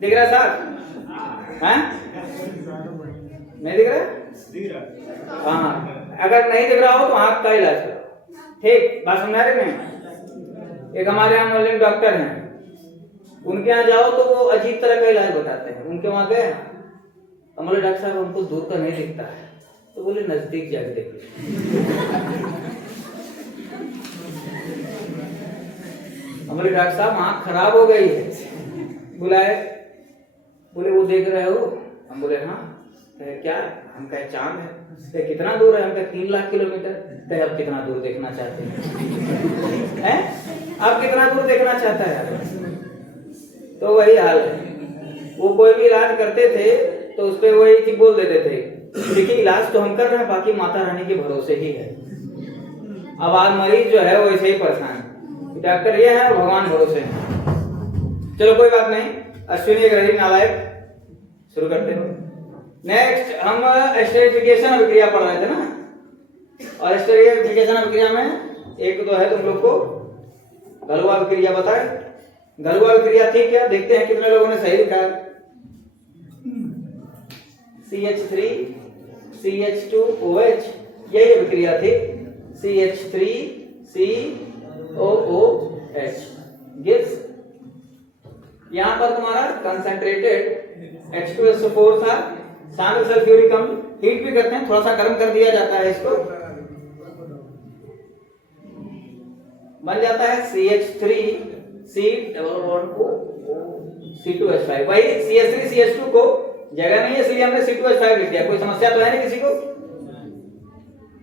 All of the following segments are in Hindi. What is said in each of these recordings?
दिख रहा है साहब? हाँ, नहीं दिख रहा? हाँ, अगर नहीं दिख रहा हो तो आँख का इलाज करो। ठीक, बात समझ रहे हैं? एक हमारे यहाँ मोहल्ले में डॉक्टर हैं, उनके यहाँ जाओ तो वो अजीब तरह का इलाज बताते हैं। उनके वहाँ गए, हम बोले डॉक्टर साहब हमको दूर का नहीं दिखता है, तो बोले नजदीक जाके देखिए। हमारे डॉक्टर साहब आँख खराब हो गई है, बुलाए, बोले वो देख रहे हो? हम बोले हाँ। कहे क्या? हम कहे चांद है। कहे कितना दूर है? हम कहे 3 लाख किलोमीटर। कहे अब कितना दूर देखना चाहते हैं? आप कितना दूर देखना चाहता है? तो वही हाल है, वो कोई भी इलाज करते थे तो उस पर वही चीज बोल देते थे, देखिए इलाज तो हम कर रहे हैं, बाकी माता रानी के भरोसे ही है। अब आज मरीज जो है वो ऐसे ही परेशान है, डॉक्टर ये है और भगवान भरोसे है। चलो कोई बात नहीं, अश्विनी ग्रही नालायक, शुरू करते हैं। नेक्स्ट हम स्टेरिफिकेशन अभिक्रिया पढ़ रहे थे ना, और स्टेरिफिकेशन अभिक्रिया में एक तो है तुम लोग को घलुआ अभिक्रिया बताए। घलुआ अभिक्रिया थी क्या? देखते हैं कितने लोगों ने सही लिखा। CH3 CH2OH यही अभिक्रिया थी। CH3 COOH गिव्स, यहां पर तुम्हारा कंसंट्रेटेड H2SO4 था, शामिल सल्फ्यूरिक अम्ल। हीट भी करते हैं, थोड़ा सा गर्म कर दिया जाता है, इसको बन जाता है CH3 C2H5। वही CH3 CH2 को जगह नहीं है इसलिए हमने C2H5 लिख दिया। कोई समस्या तो है नहीं किसी को?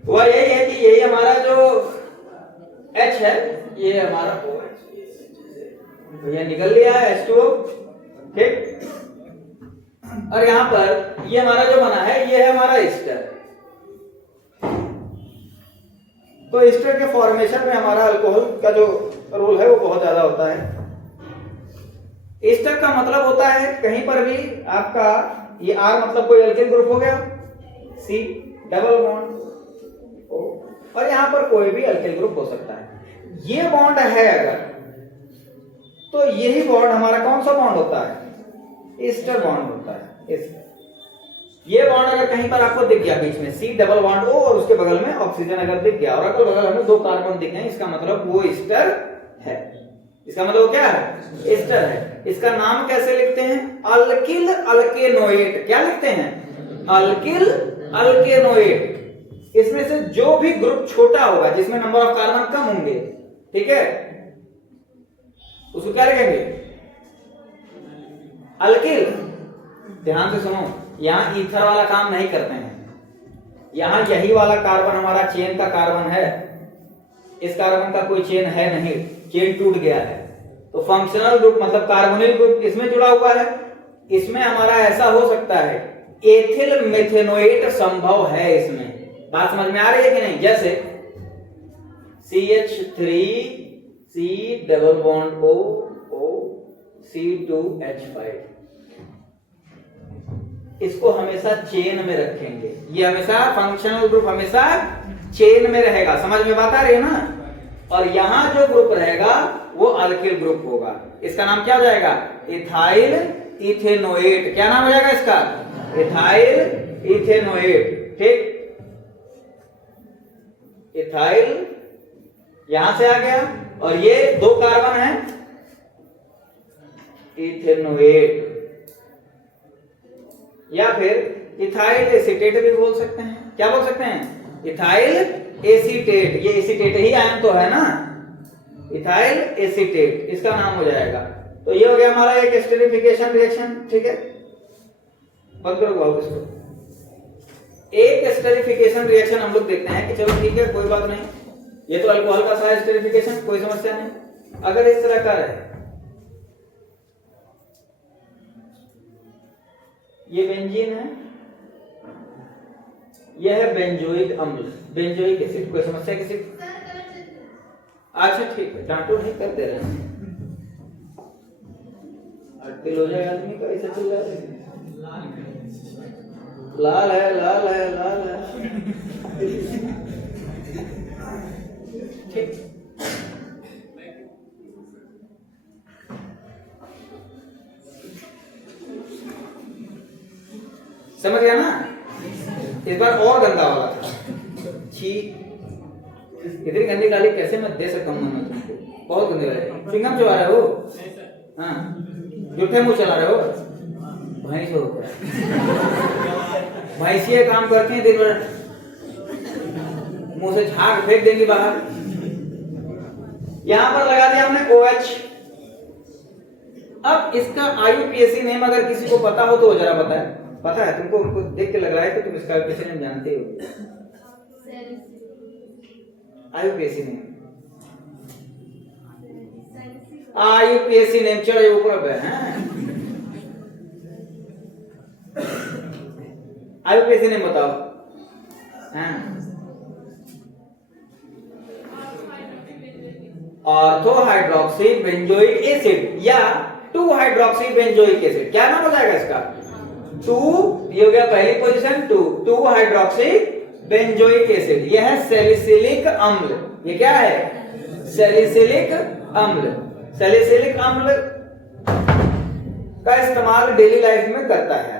वह यही है कि यही हमारा जो H है ये हमारा OH निकल लिया है H2O, ठीक। और यहाँ पर ये हमारा जो बना है ये है हमारा एस्टर। तो एस्टर के फॉर्मेशन में हमारा अल्कोहल का जो रोल है वो बहुत ज्यादा होता है। एस्टर का मतलब होता है कहीं पर भी आपका ये R मतलब कोई अल्किल ग्रुप हो गया, C डबल बॉन्ड O, और यहां पर कोई भी अल्किल ग्रुप हो सकता है। ये बॉन्ड है अगर, तो यही बॉन्ड हमारा कौन सा बॉन्ड होता है? एस्टर बॉन्ड होता है। ये बॉन्ड अगर कहीं पर आपको दिख गया बीच में C डबल बॉन्ड O और उसके बगल में ऑक्सीजन अगर दिख गया और अगल बगल हमें 2 कार्बन दिख गए, इसका मतलब वो एस्टर है। इसका मतलब क्या है? एस्टर है। इसका नाम कैसे लिखते हैं? अल्किल अल्केनोएट। क्या लिखते हैं? अल्किल अल्केनोएट। इसमें से जो भी ग्रुप छोटा होगा, जिसमें नंबर ऑफ कार्बन कम होंगे, ठीक है, उसको क्या लिखेंगे? अल्किल। ध्यान से सुनो, यहां ईथर वाला काम नहीं करते हैं। यहां यही वाला कार्बन हमारा चेन का कार्बन है, इस कार्बन का कोई चेन है नहीं, चेन टूट गया है। तो फंक्शनल ग्रुप मतलब कार्बोनिल ग्रुप इसमें जुड़ा हुआ है। इसमें हमारा ऐसा हो सकता है एथिल मेथेनोएट संभव है। इसमें बात समझ में आ रही है कि नहीं? जैसे CH3 C double bond O O C2H5, इसको हमेशा चेन में रखेंगे। ये हमेशा फंक्शनल ग्रुप हमेशा चेन में रहेगा। समझ में बात आ रही है ना? और यहां जो ग्रुप रहेगा वो अल्किल ग्रुप होगा। इसका नाम क्या हो जाएगा? Ethyl ethanoate. क्या नाम हो जाएगा इसका? इथाइल इथेनोएट, ठीक। इथाइल यहां से आ गया और ये 2 कार्बन है, इथेनोएट, या फिर इथाइल एसीटेट भी बोल सकते हैं। क्या बोल सकते हैं? Ethyl acetate. ये एसीटेट ही आयन तो है ना, इथाइल एसीटेट इसका नाम हो जाएगा। तो ये हो गया हमारा एक एस्टेरिफिकेशन रिएक्शन, ठीक है। बंद करो बाबू इसको। एक एस्टेरिफिकेशन रिएक्शन हम लोग देखते हैं कि चलो ठीक है कोई बात नहीं, ये तो अल्कोहल का था एस्टेरिफिकेशन, कोई समस्या नहीं। अगर इस तरह का रहे, ये बेंजीन है, यह है बेंजोइक अम्ल, बेंजोइक एसिड, कोई समस्या किसी? अच्छा ठीक है, डांटो नहीं, कर दे रहे हैं। अटकल हो जाएगा आदमी का, ऐसे चल रहा है। लाल है, लाल है, लाल है, ठीक। समझ गया ना? इस बार और गंदा वाला था। छी, इतनी गंदी गाली कैसे मैं दे सकता हूँ मैं तुमको? बहुत गंदी गाली। च्युइंगम चबा रहे हो? हाँ, जूठे मुंह चला रहे हो? भैंस हो क्या? भैंसिए काम करती हैं दिन भर, मुंह से झाग फेंक देंगी बाहर। यहां पर लगा दिया हमने OH। अब इसका IUPAC नेम अगर किसी को पता हो तो वो जरा बताए। पता है तुमको? उनको देख के लग रहा है कि तुम इसका IUPAC नेम जानते हो। IUPAC नेम, IUPAC नेम चढ़े ऊपर है। IUPAC नेम बताओ। हाँ, ऑर्थो हाइड्रोक्सी बेंजोइक एसिड या 2 हाइड्रोक्सी बेंजोइक एसिड। क्या नाम हो जाएगा इसका? 2, ये हो गया पहली पोजीशन, 2 हाइड्रोक्सी बेंजोइक एसिड। यह है सैलिसिलिक अम्ल। ये क्या है? सैलिसिलिक अम्ल। सैलिसिलिक अम्ल का इस्तेमाल डेली लाइफ में करता है।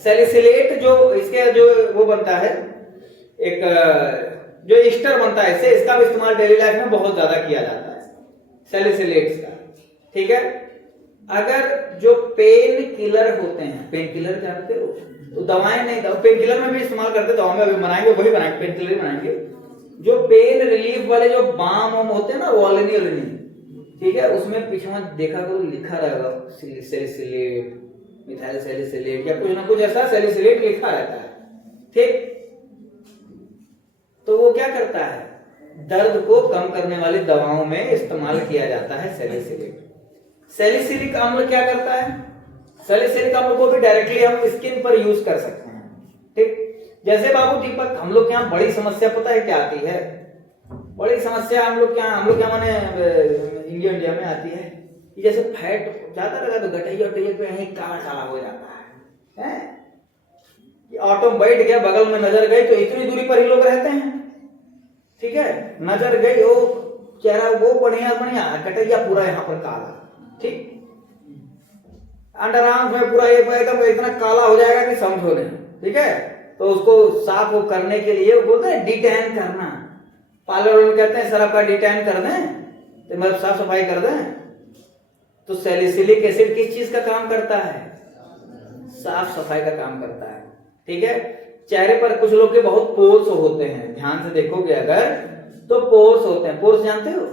सैलिसिलेट जो इसके जो वो बनता है, एक जो ईस्टर बनता है इससे, इसका भी इस्तेमाल डेली लाइफ में बहुत ज्यादा किया जाता है सैलिसिलेट्स का। ठीक है? अगर जो पेन किलर होते हैं, पेन किलर जानते हो? तो दवाएं नहीं, पेन किलर में भी इस्तेमाल करते, दवा में अभी बनाएंगे, वही बनाएंगे, पेन किलर बनाएंगे। जो पेन रिलीफ वाले जो बाम होते हैं ना, वॉलिनी, ठीक है, उसमें पीछे में देखा करो लिखा रहेगा सैलिसिलेट, मिथाइल सैलिसिलेट या कुछ ना कुछ ऐसा सैलिसिलेट लिखा रहता है। ठीक? तो वो क्या करता है? दर्द को कम करने वाली दवाओं में इस्तेमाल किया जाता है सैलिसिलेट। सैलिसिलिक अम्ल क्या करता है? सैलिसिलिक अम्ल को भी डायरेक्टली हम स्किन पर यूज कर सकते हैं। ठीक? जैसे बाबू दीपक, हम लोग के यहाँ बड़ी समस्या पता है क्या आती है? बड़ी समस्या हम लोग क्या माने इंडिया में आती है कि जैसे फैट ज्यादा लगा तो गठैया पे यहीं काला हो जाता है? ऑटो में बैठ गया, बगल में नजर गई तो इतनी दूरी पर ही लोग रहते हैं। ठीक है, नजर गई, वो चेहरा वो बढ़िया, गठैया पूरा यहाँ पर काला। ठीक, अंडर आर्म में पूरा ये एकदम इतना काला हो जाएगा कि समझो नहीं। ठीक है, तो उसको साफ वो करने के लिए वो बोलते हैं डिटैन करना। पार्लर में कहते हैं सर आपका डिटैन कर दें, तो मतलब साफ सफाई कर दें। तो सैलिसिलिक एसिड किस चीज का काम करता है? साफ सफाई का काम करता है। ठीक है, चेहरे पर कुछ लोग के बहुत पोर्स होते हैं, ध्यान से देखोगे अगर तो पोर्स होते हैं। पोर्स जानते हो?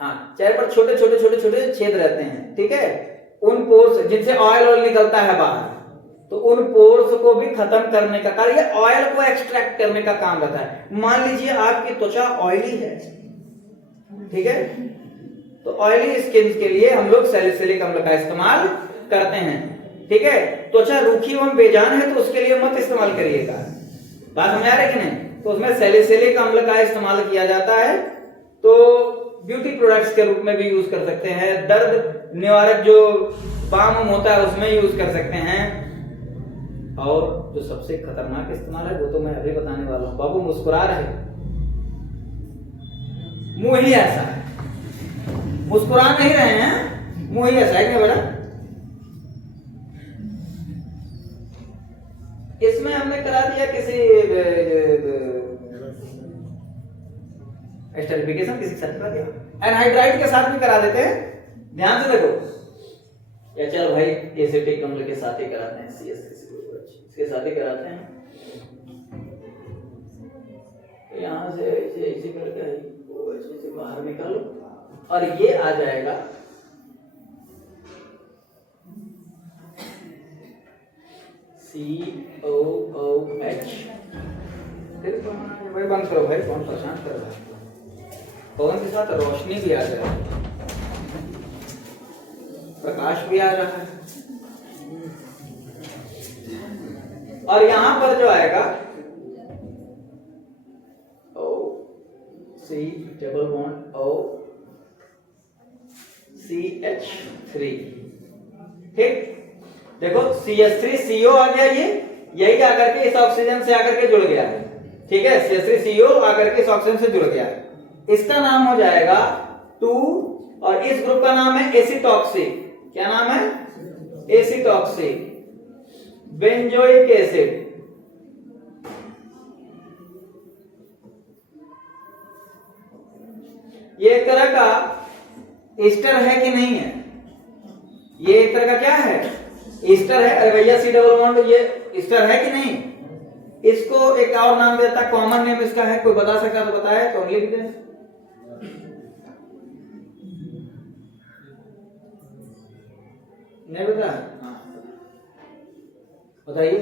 हाँ, चेहरे पर छोटे छोटे छोटे छोटे छेद रहते हैं। ठीक है, उन पोर्स जिनसे ऑयल निकलता है बाहर, तो उन पोर्स को भी खत्म करने का कार्य, ये ऑयल को एक्सट्रैक्ट करने का काम रहता है। मान लीजिए आपकी त्वचा ऑयली है, ठीक है, तो ऑयली स्किन के लिए हम लोग सैलिसिलिक अम्ल का इस्तेमाल करते हैं। ठीक है, त्वचा रूखी एवं बेजान है तो उसके लिए मत इस्तेमाल करिएगा। बात समझ आ रही है कि नहीं? तो उसमें सैलिसिलिक अम्ल का इस्तेमाल किया जाता है। तो ब्यूटी प्रोडक्ट्स के रूप में भी यूज कर सकते हैं, दर्द निवारक जो बाम होता है उसमें यूज कर सकते हैं। और जो सबसे खतरनाक इस्तेमाल है वो तो मैं अभी बताने वाला हूं। बाबू मुस्कुरा रहे, मुंह ही ऐसा है, मुस्कुरा नहीं रहे हैं, मुंह ही ऐसा है क्या बेटा? इसमें हमने करा दिया किसी एस्टरिफिकेशन, किसी साथ करा दिया, एनहाइड्राइड के साथ भी करा देते हैं। ध्यान से देखो, या चल भाई एसिटिक अम्ल के साथ ही कराते हैं, इसके साथ ही कराते हैं। तो यहां से ऐसे करके ऐसे बाहर निकालो और ये आ जाएगा COOH। भाई बंद करो भाई, कौन परेशान कर रहा है? पवन के साथ रोशनी भी आ जाए, प्रकाश भी आ रहा है। और यहां पर जो आएगा C double bond O CH3। ठीक, देखो CH3 CO आ गया, ये यही आकर के इस ऑक्सीजन से आकर के जुड़ गया है। ठीक है, CH3 CO आकर के इस ऑक्सीजन से जुड़ गया है। इसका नाम हो जाएगा 2 और इस ग्रुप का नाम है एसिटॉक्सी। क्या नाम है? एसिटॉक्सी। Benzoic acid. ये एक तरह का एस्टर है कि नहीं है? ये एक तरह का क्या है? एस्टर है। अरे भैया सी डबल बॉन्ड ये एस्टर है कि नहीं? इसको एक और नाम देता है, कॉमन नेम इसका है, कोई बता सकता तो बताए तो लिख दे। नहीं बता? हाँ बताइए।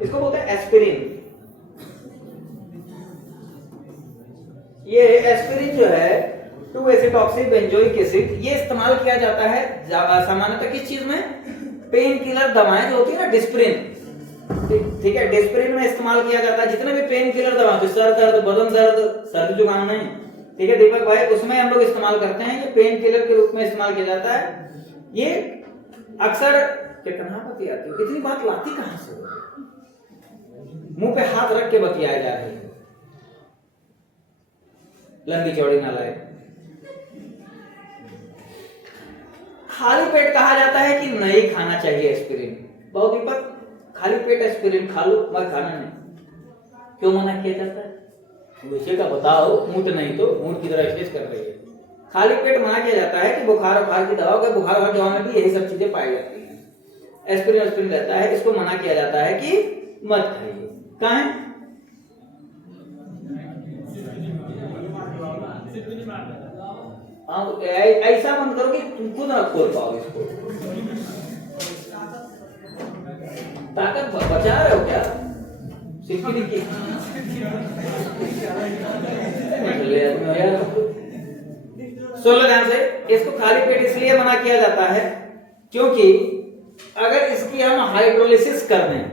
इसको बोलते हैं एस्पिरिन। ये एस्पिरिन जो है 2-एसिटॉक्सी बेंजोइक एसिड, ये इस्तेमाल किया जाता है सामान्यतः किस चीज में? पेन किलर दवाएं जो होती है ना, डिस्प्रिन, ठीक है, डिस्प्रिन में इस्तेमाल किया जाता है। जितने भी पेन किलर दवा, सर दर्द, बदन दर्द, सर्दी जुकाम नहीं, ठीक है दीपक भाई, उसमें हम लोग इस्तेमाल करते हैं। ये पेन किलर के रूप में इस्तेमाल किया जाता है। ये अक्सर कितना बतियाती है, इतनी बात लाती कहां से? मुंह पे हाथ रख के बतियाया जा रही है, लंबी चौड़ी ना लाए। खाली पेट कहा जाता है कि नहीं खाना चाहिए एस्पिरिन? बहुत दीपक खाली पेट एस्पिरिन खा लो, मगर खाना नहीं, क्यों मना किया जाता है? विषय का बताओ, मूड नहीं तो मूड की तरह एक्सरसाइज कर रही है। खाली पेट मना किया जाता है कि बुखार की दवा, बुखार दवा में भी यही सब चीजें पाई जाती हैं, एस्पिरिन रहता है, इसको मना किया जाता है कि मत खाइए। कहाँ है? ऐसा मत करो कि तुम खुद ना खोल पाओ इसको। ताकत बचा रहे हो क्या? सिक्योरिटी की सुन लो ध्यान से। इसको खाली पेट इसलिए मना किया जाता है क्योंकि अगर इसकी हम हाइड्रोलिसिस कर दें,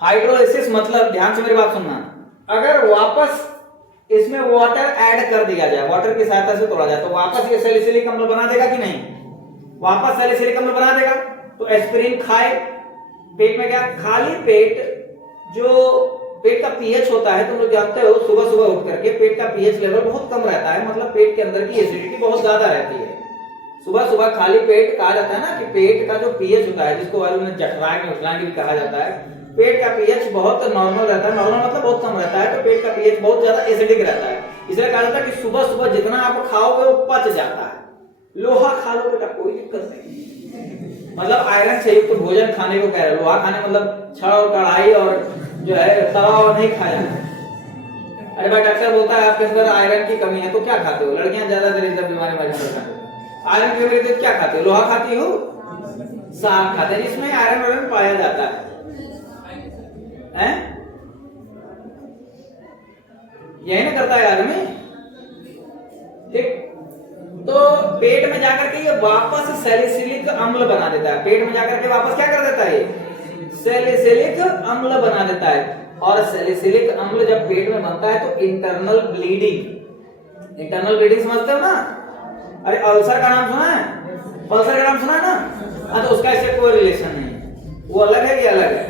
हाइड्रोलिसिस मतलब ध्यान से मेरी बात सुनना, अगर वापस इसमें वाटर ऐड कर दिया जाए, वाटर की सहायता से तोड़ा जाए, तो वापस ये सैलिसिलिक अम्ल बना देगा कि नहीं? वापस सैलिसिलिक अम्ल बना देगा। तो एस्पिरिन खाए, पेट में क्या? खाली पेट जो पेट का पीएच होता है, तुम लोग जानते हो, सुबह सुबह उठ करके पेट का पीएच लेवल बहुत कम रहता है, मतलब पेट के अंदर की एसिडिटी बहुत ज्यादा रहती है। सुबह सुबह खाली पेट कहा जाता है ना कि पेट का जो पीएच होता है, जिसको वालों में जठराग्नि भी कहा जाता है, पेट का पीएच बहुत नॉर्मल रहता है, नॉर्मल मतलब बहुत कम रहता है, तो पेट का पीएच बहुत ज्यादा एसिडिक रहता है। इसलिए कहा जाता है कि सुबह सुबह जितना आप खाओगे वो पच जाता है। लोहा खा लो बेटा, कोई दिक्कत नहीं, मतलब आयरन से युक्त भोजन खाने को कह रहे हैं। लोहा खाने मतलब छड़ और कढ़ाई और जो है तवा नहीं खाया। अरे भाई डॉक्टर बोलता है आपके अंदर आयरन की कमी है, तो क्या खाते हो? लड़कियां ज्यादातर इस बीमारी में खाते हैं। आयरन की कमी तो क्या खाते हो? लोहा खाती हो, साग खाते हैं जिसमें आयरन पाया जाता है। यही ना करता है आदमी, ठीक? तो पेट में जाकर के ये वापस सैलिसिलिक अम्ल बना देता है। पेट में जाकर के वापस क्या कर देता है? सैलिसिलिक अम्ल बना देता है। और सैलिसिलिक अम्ल जब पेट में बनता है तो इंटरनल ब्लीडिंग, इंटरनल ब्लीडिंग समझते हो ना? अरे अल्सर का नाम सुना है? अल्सर का नाम सुना है ना? हाँ, तो उसका इससे कोई रिलेशन नहीं, वो अलग है ये अलग है,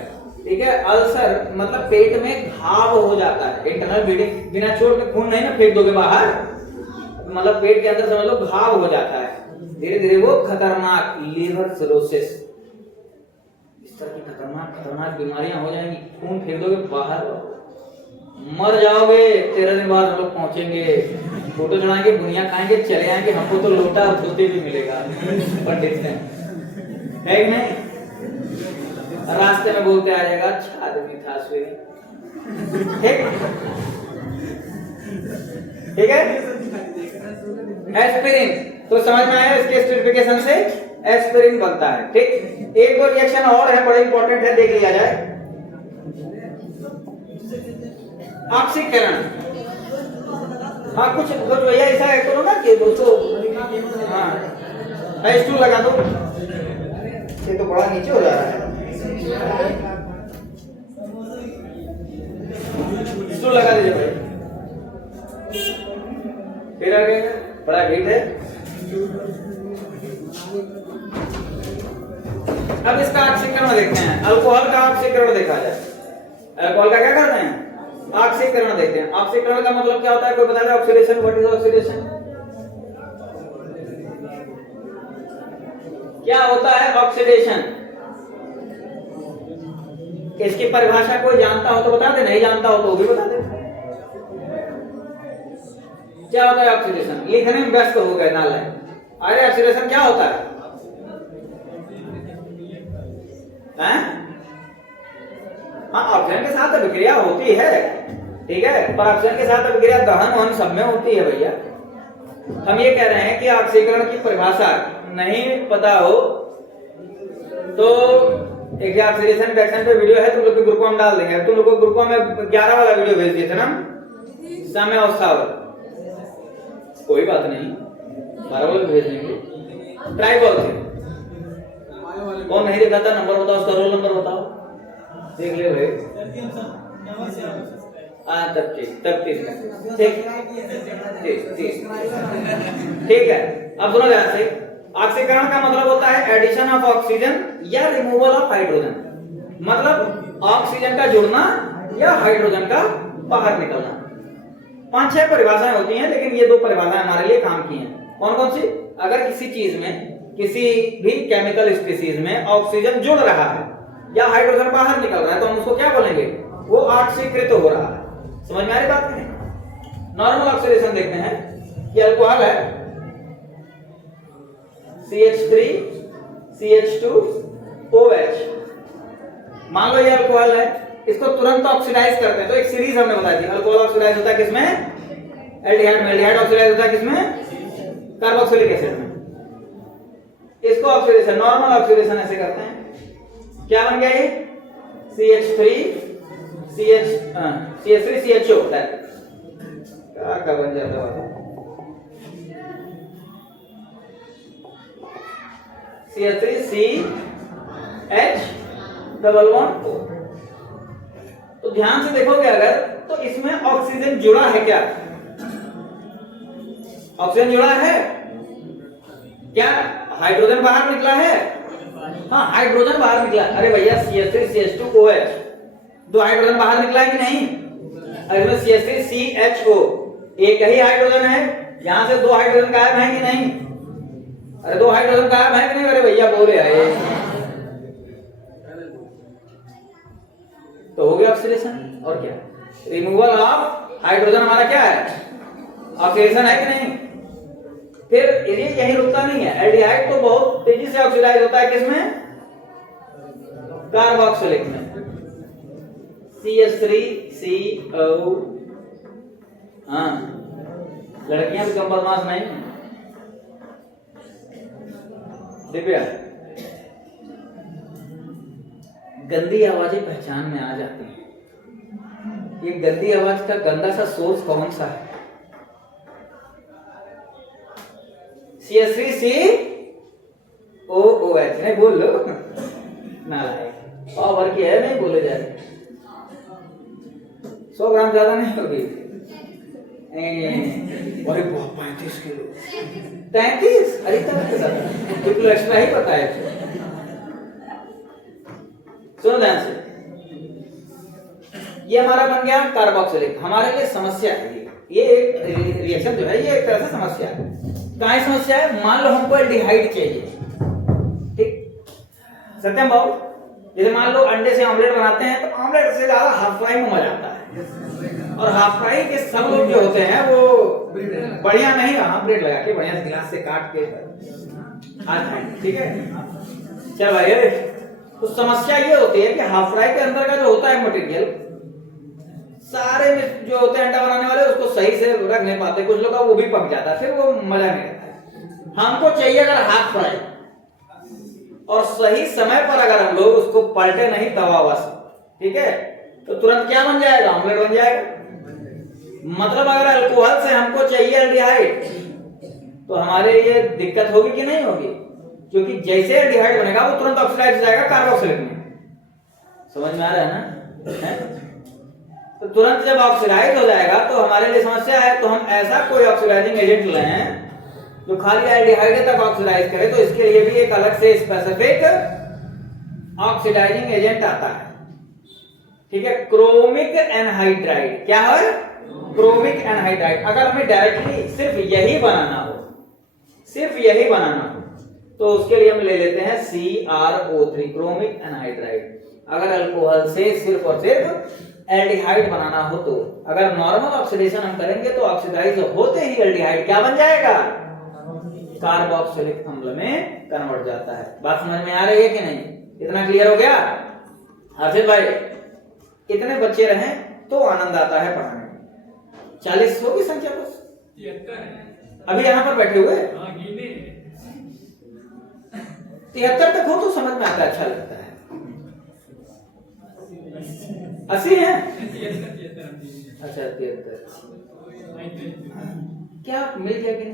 ठीक है? अल्सर मतलब पेट में घाव हो जाता है, इंटरनल ब्लीडिंग, बिना चोट के खून नहीं ना फेंक दोगे बाहर, मतलब पेट के अंदर समझ लो घाव हो जाता है, धीरे धीरे वो खतरनाक लीवर सिरोसिस, इस तरह की खतरनाक बीमारियां हो जाएंगी। खून फेंक दोगे बाहर, मर जाओगे। 13 दिन बाद हम लोग पहुंचेंगे, फोटो चढ़ाएंगे, बुनिया खाएंगे, चले आएंगे, हमको तो लोटा और धोती भी मिलेगा पंडित से, है कि नहीं? रास्ते में बोलते आ जाएगा, अच्छा आदमी था स्वीरी, ठीक है? एस्पिरिन तो समझ में आया, इसके स्पेसिफिकेशन से एस्पिरिन बनता है, ठीक? एक दो रिएक्शन और है, बड़े इंपॉर्टेंट है, देख लिया जाए। ऑक्सीकरण, हाँ कुछ भैया ऐसा करो ना कि दोस्तों, हाँ स्टूल लगा दो, ये तो बड़ा नीचे हो जा रहा है, स्टूल लगा दीजिए भाई, फिर आगे बड़ा हीट है। अब इसका ऑक्सीकरण देखते हैं, अल्कोहल का ऑक्सीकरण देखा जाए। अल्कोहल का क्या करते हैं? ऑक्सीकरण देखते हैं। ऑक्सीकरण का मतलब क्या होता है, कोई बताएगा? Oxidation, what is oxidation? क्या होता है ऑक्सीडेशन? इसकी परिभाषा कोई जानता हो तो बता दे, नहीं जानता हो तो वो भी बता दे। क्या होता है ऑक्सीडेशन? लिखने में व्यस्त हो गए नाल है। अरे ऑक्सीडेशन क्या होता है? हाँ, ऑक्सीजन के साथ अभिक्रिया होती है, ठीक है, पर ऑक्सीजन के साथ अभिक्रिया दहन वहन सब में होती है भैया। हम ये कह रहे हैं कि ऑक्सीकरण की परिभाषा नहीं पता हो तो एक ऑक्सीडेशन रिएक्शन पे वीडियो है, तुम लोग के ग्रुप में हम डाल देंगे। तुम लोग को ग्रुप में 11 वाला वीडियो भेज दिए थे ना, समय अवस्था वाला, कोई बात नहीं, 12 वाला भेज देंगे। ट्राई कॉल थे, कौन नहीं देखा था? नंबर बताओ, उसका रोल नंबर बताओ, देख ले भाई। हाँ तब ठीक, तब ठीक है। अब सुनो ध्यान से, ऑक्सीकरण का मतलब होता है एडिशन ऑफ ऑक्सीजन या रिमूवल ऑफ हाइड्रोजन। मतलब ऑक्सीजन का जुड़ना या हाइड्रोजन का बाहर निकलना। 5-6 परिभाषाएं होती हैं, लेकिन ये 2 परिभाषाएं हमारे लिए काम की हैं। कौन कौन सी? अगर किसी चीज में, किसी भी केमिकल स्पीसीज में ऑक्सीजन जुड़ रहा है या हाइड्रोजन बाहर निकल रहा है तो हम उसको क्या बोलेंगे? वो ऑक्सीकृत हो रहा है। समझ में आ रही बात नहीं? नॉर्मल ऑक्सीडेशन देखते हैं कि अल्कोहल है CH3 CH2 OH। मान लो ये अल्कोहल है, इसको तुरंत ऑक्सीडाइज करते हैं तो एक सीरीज हमने बताई थी। अल्कोहल ऑक्सीडाइज होता है किसमें? एल्डिहाइड में। एल्डिहाइड ऑक्सीडाइज होता है किसमें? कार्बोक्सिलिक एसिड में। इसको ऑक्सीडेशन, नॉर्मल ऑक्सीडेशन ऐसे करते हैं। क्या बन गया ये? CH3 CHO होता है। क्या बन जाता है? CH3 CH double bond O। तो ध्यान से देखोगे अगर तो इसमें ऑक्सीजन जुड़ा है क्या? ऑक्सीजन जुड़ा है क्या? हाइड्रोजन बाहर निकला है? हाँ, हाइड्रोजन बाहर निकला। अरे भैया CH3 CH2 OH, 2 हाइड्रोजन बाहर निकला है कि नहीं? इसमें CH3 CHO, एक ही हाइड्रोजन है, यहां से 2 हाइड्रोजन गायब है कि नहीं? अरे 2 हाइड्रोजन गायब है कि नहीं? अरे भैया बोले आए तो हो गया ऑक्सीडेशन। और क्या? रिमूवल ऑफ हाइड्रोजन हमारा क्या है? ऑक्सीडेशन है कि नहीं? फिर ये यही रुकता नहीं है। एल्डिहाइड तो बहुत तेजी से ऑक्सीडाइज होता है किसमें? कार्बोक्सिलिक में। CH3CO। हाँ, लड़कियां भी कम बदमाश नहीं है। दिव्या, गंदी आवाजें पहचान में आ जाती हैं। ये गंदी आवाज का गंदा सा सोर्स कौन सा है? CH3 COOH। नहीं बोल लो ना, पावर की है, नहीं बोले जा रहे। 100 ग्राम ज्यादा नहीं होगी। अरे 35 किलो 33। अरे बिल्कुल एक्स्ट्रा ही पता है। सुनो ध्यान से, ये हमारा बन गया कार्बोक्सिलिक। हमारे लिए समस्या है ये एक रिएक्शन जो है, ये एक तरह से समस्या है। कहाँ समस्या है? मान लो हमको एल्डिहाइड चाहिए, ठीक सत्यम भाव, जैसे मान लो अंडे से ऑमलेट बनाते हैं तो ऑमलेट से ज्यादा हाफ फ्राई में मजा आता है। और हाफ फ्राई के सब लोग जो होते हैं वो बढ़िया नहीं, हाँ ब्रेड लगा के बढ़िया से गिलास से काट के खाते हैं, ठीक है। चल भाई, तो समस्या ये होती है कि हाफ फ्राई के अंदर का जो होता है मटेरियल, सारे में जो होते हैं अंडा बनाने वाले उसको सही से रख नहीं पाते, कुछ लोग का वो भी पक जाता है, फिर वो मजा नहीं रहता है। हमको चाहिए अगर हाफ फ्राई और सही समय पर अगर हम लोग उसको पलटे नहीं तवा से, ठीक है, तो तुरंत क्या बन जाएगा? ऑमलेट बन जाएगा। मतलब अगर अल्कोहल से हमको चाहिए एल्डिहाइड तो हमारे ये दिक्कत होगी कि नहीं होगी? क्योंकि जैसे एल्डिहाइड बनेगा वो तुरंत ऑक्सीडाइज हो जाएगा कार्बोक्सिलिक में। समझ में आ रहा है ना? तो तुरंत जब ऑक्सीडाइज हो जाएगा तो हमारे लिए समस्या है। तो हम ऐसा कोई ऑक्सीडाइजिंग एजेंट लें जो खाली एल्डिहाइड तक ऑक्सीडाइज करे, तो इसके लिए भी एक अलग से स्पेसिफिक ऑक्सीडाइजिंग एजेंट आता है, ठीक है। Chromic anhydride. क्या है? Chromic anhydride. अगर हमें डायरेक्टली सिर्फ यही बनाना हो, सिर्फ यही बनाना हो, तो उसके लिए हम ले लेते हैं CrO3, क्रोमिक एनहाइड्राइड। अगर अल्कोहल से सिर्फ और सिर्फ एल्डिहाइड बनाना हो तो अगर नॉर्मल ऑक्सीडेशन हम करेंगे तो ऑक्सीडाइज होते ही एल्डिहाइड क्या बन जाएगा, कार्बोक्सिलिक अम्ल में कन्वर्ट जाता है। बात समझ में आ रही है कि नहीं? इतना क्लियर हो गया? हाफिज भाई इतने बच्चे रहे तो आनंद आता है पढ़ाने में। 40 होगी संख्या बस, अभी यहाँ पर बैठे हुए 73 तक हो तो समझ में आता है, अच्छा लगता है। 80 है, अच्छा 73 क्या मिल गया कि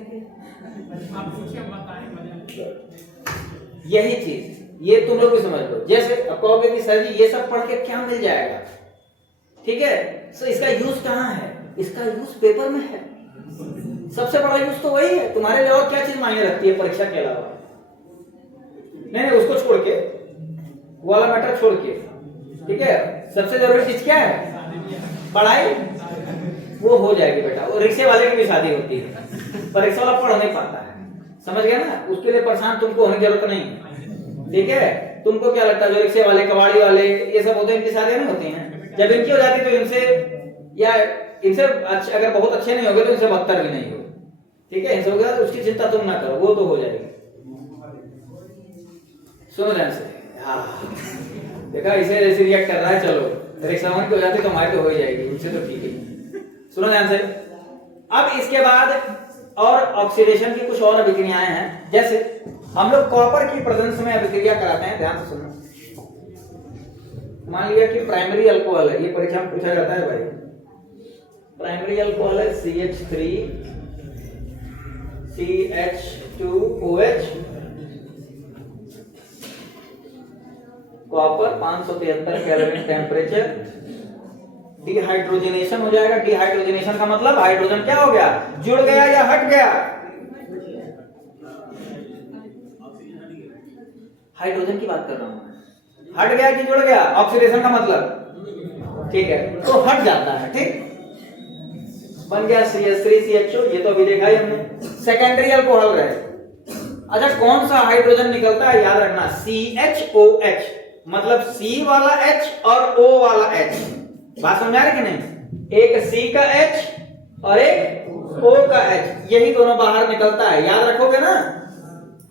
यही चीज ये तुम लोग भी समझ लो। जैसे अब कहोगे कि सर जी ये सब पढ़ के क्या मिल जाएगा, ठीक है, तो इसका यूज कहाँ है? इसका यूज पेपर में है, सबसे बड़ा यूज तो वही है। तुम्हारे लिए और क्या चीज मायने रखती है परीक्षा के अलावा? नहीं उसको छोड़ के, वो वाला मैटर छोड़ के, ठीक है, सबसे जरूरी चीज क्या है? पढ़ाई। वो हो जाएगी बेटा, वो रिक्शे वाले की भी शादी होती है पर रिक्शा वाला पढ़ नहीं पाता है, समझ गया ना? उसके लिए परेशान तुमको होने की जरूरत नहीं, ठीक है? तुमको क्या लगता है जो रिक्शे वाले, कबाड़ी वाले ये सब होते हैं, इनकी शादियां नहीं होती हैं? जब इनकी हो जाती तो इनसे या इनसे अगर बहुत अच्छे नहीं होगे तो इनसे बदतर भी नहीं हो, ठीक है? इनसे हो गया तो उसकी चिंता तुम ना करो, वो तो हो जाएगी। सुनो ध्यान से, हाँ देखा इसे ऐसे रिएक्ट कर रहा है, चलो रिक्शा वाले की हो जाती तो हमारी तो हो ही जाएगी, उनसे तो ठीक है। सुनो ध्यान से, अब इसके बाद और ऑक्सीडेशन की कुछ और अभिक्रियाएं हैं। जैसे हम लोग कॉपर की प्रेजेंस में अभिक्रिया कराते हैं, ध्यान से सुनो। मान लिया कि प्राइमरी अल्कोहल है, ये परीक्षा में पूछा जाता है भाई। प्राइमरी अल्कोहल है CH3 CH2OH, copper 573 kelvin temperature, dehydrogenation हो जाएगा। डिहाइड्रोजनेशन का मतलब हाइड्रोजन क्या हो गया, जुड़ गया या हट गया? हाइड्रोजन की बात कर रहा हूं, हट गया कि जुड़ गया? ऑक्सीडेशन का मतलब, ठीक है, तो हट जाता है, ठीक, बन गया CH3 CHO, ये तो अभी देखा ही हमने। सेकेंडरी अल्कोहल रहे, अच्छा कौन सा हाइड्रोजन निकलता है याद रखना, CHOH, मतलब C वाला H और O वाला H। बात समझ आ रही कि नहीं? एक C का H और एक O का H, यही दोनों बाहर निकलता है, याद रखोगे ना?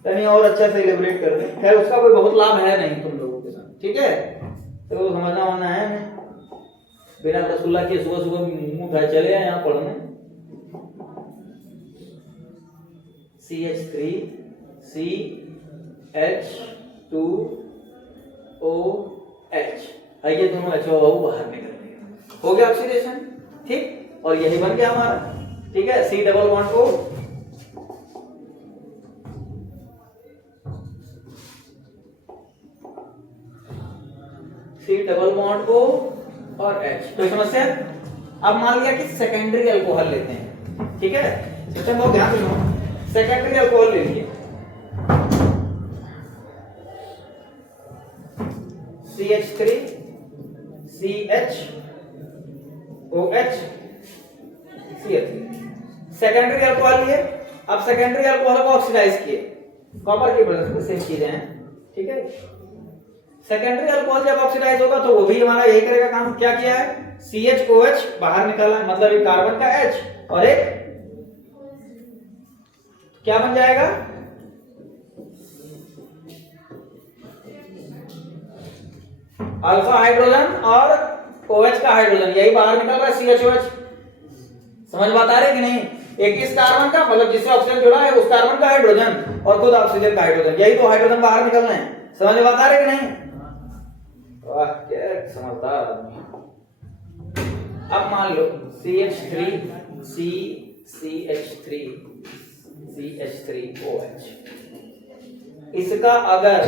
कहीं और अच्छा से इलेबोरेट कर दे, खैर उसका कोई बहुत लाभ है नहीं तुम लोगों के साथ, ठीक है? तो समझना होना है, बिना रसगुल्ला के सुबह सुबह मुंह उठाए चले आए यहाँ पढ़ने। CH3 CH2OH, ये दोनों HO बाहर निकल गए, हो गया ऑक्सीडेशन, ठीक, और यही बन गया हमारा, ठीक है, C double bond O, C double bond O और H। कोई समस्या? अब मान लिया कि सेकेंडरी अल्कोहल लेते हैं, ठीक है, सिस्टम बहुत ध्यान से सुनो। सेकेंडरी अल्कोहल ले लिए, CH3 CHOH CH3, secondary alcohol लिए। अब सेकेंडरी अल्कोहल को ऑक्सीडाइज किए, कॉपर की प्रेजेंस में, सेम चीजें हैं, ठीक है? सेकेंडरी अल्कोहल जब ऑक्सीडाइज होगा तो वो भी हमारा यही करेगा काम। क्या किया है, CHOH बाहर निकाला, मतलब एक कार्बन का H और एक क्या बन जाएगा, अल्फा हाइड्रोजन और OH का हाइड्रोजन, यही बाहर निकल रहा है CHOH। समझ बात आ रही है कि नहीं? एक इस कार्बन का, मतलब जिससे ऑक्सीजन जुड़ा है, उस कार्बन का हाइड्रोजन और खुद ऑक्सीजन का हाइड्रोजन, यही तो हाइड्रोजन बाहर निकल रहे हैं। समझ में बात आ रही है कि नहीं? वाह क्या समझदार आदमी। अब मान लो CH3 CH3OH, इसका अगर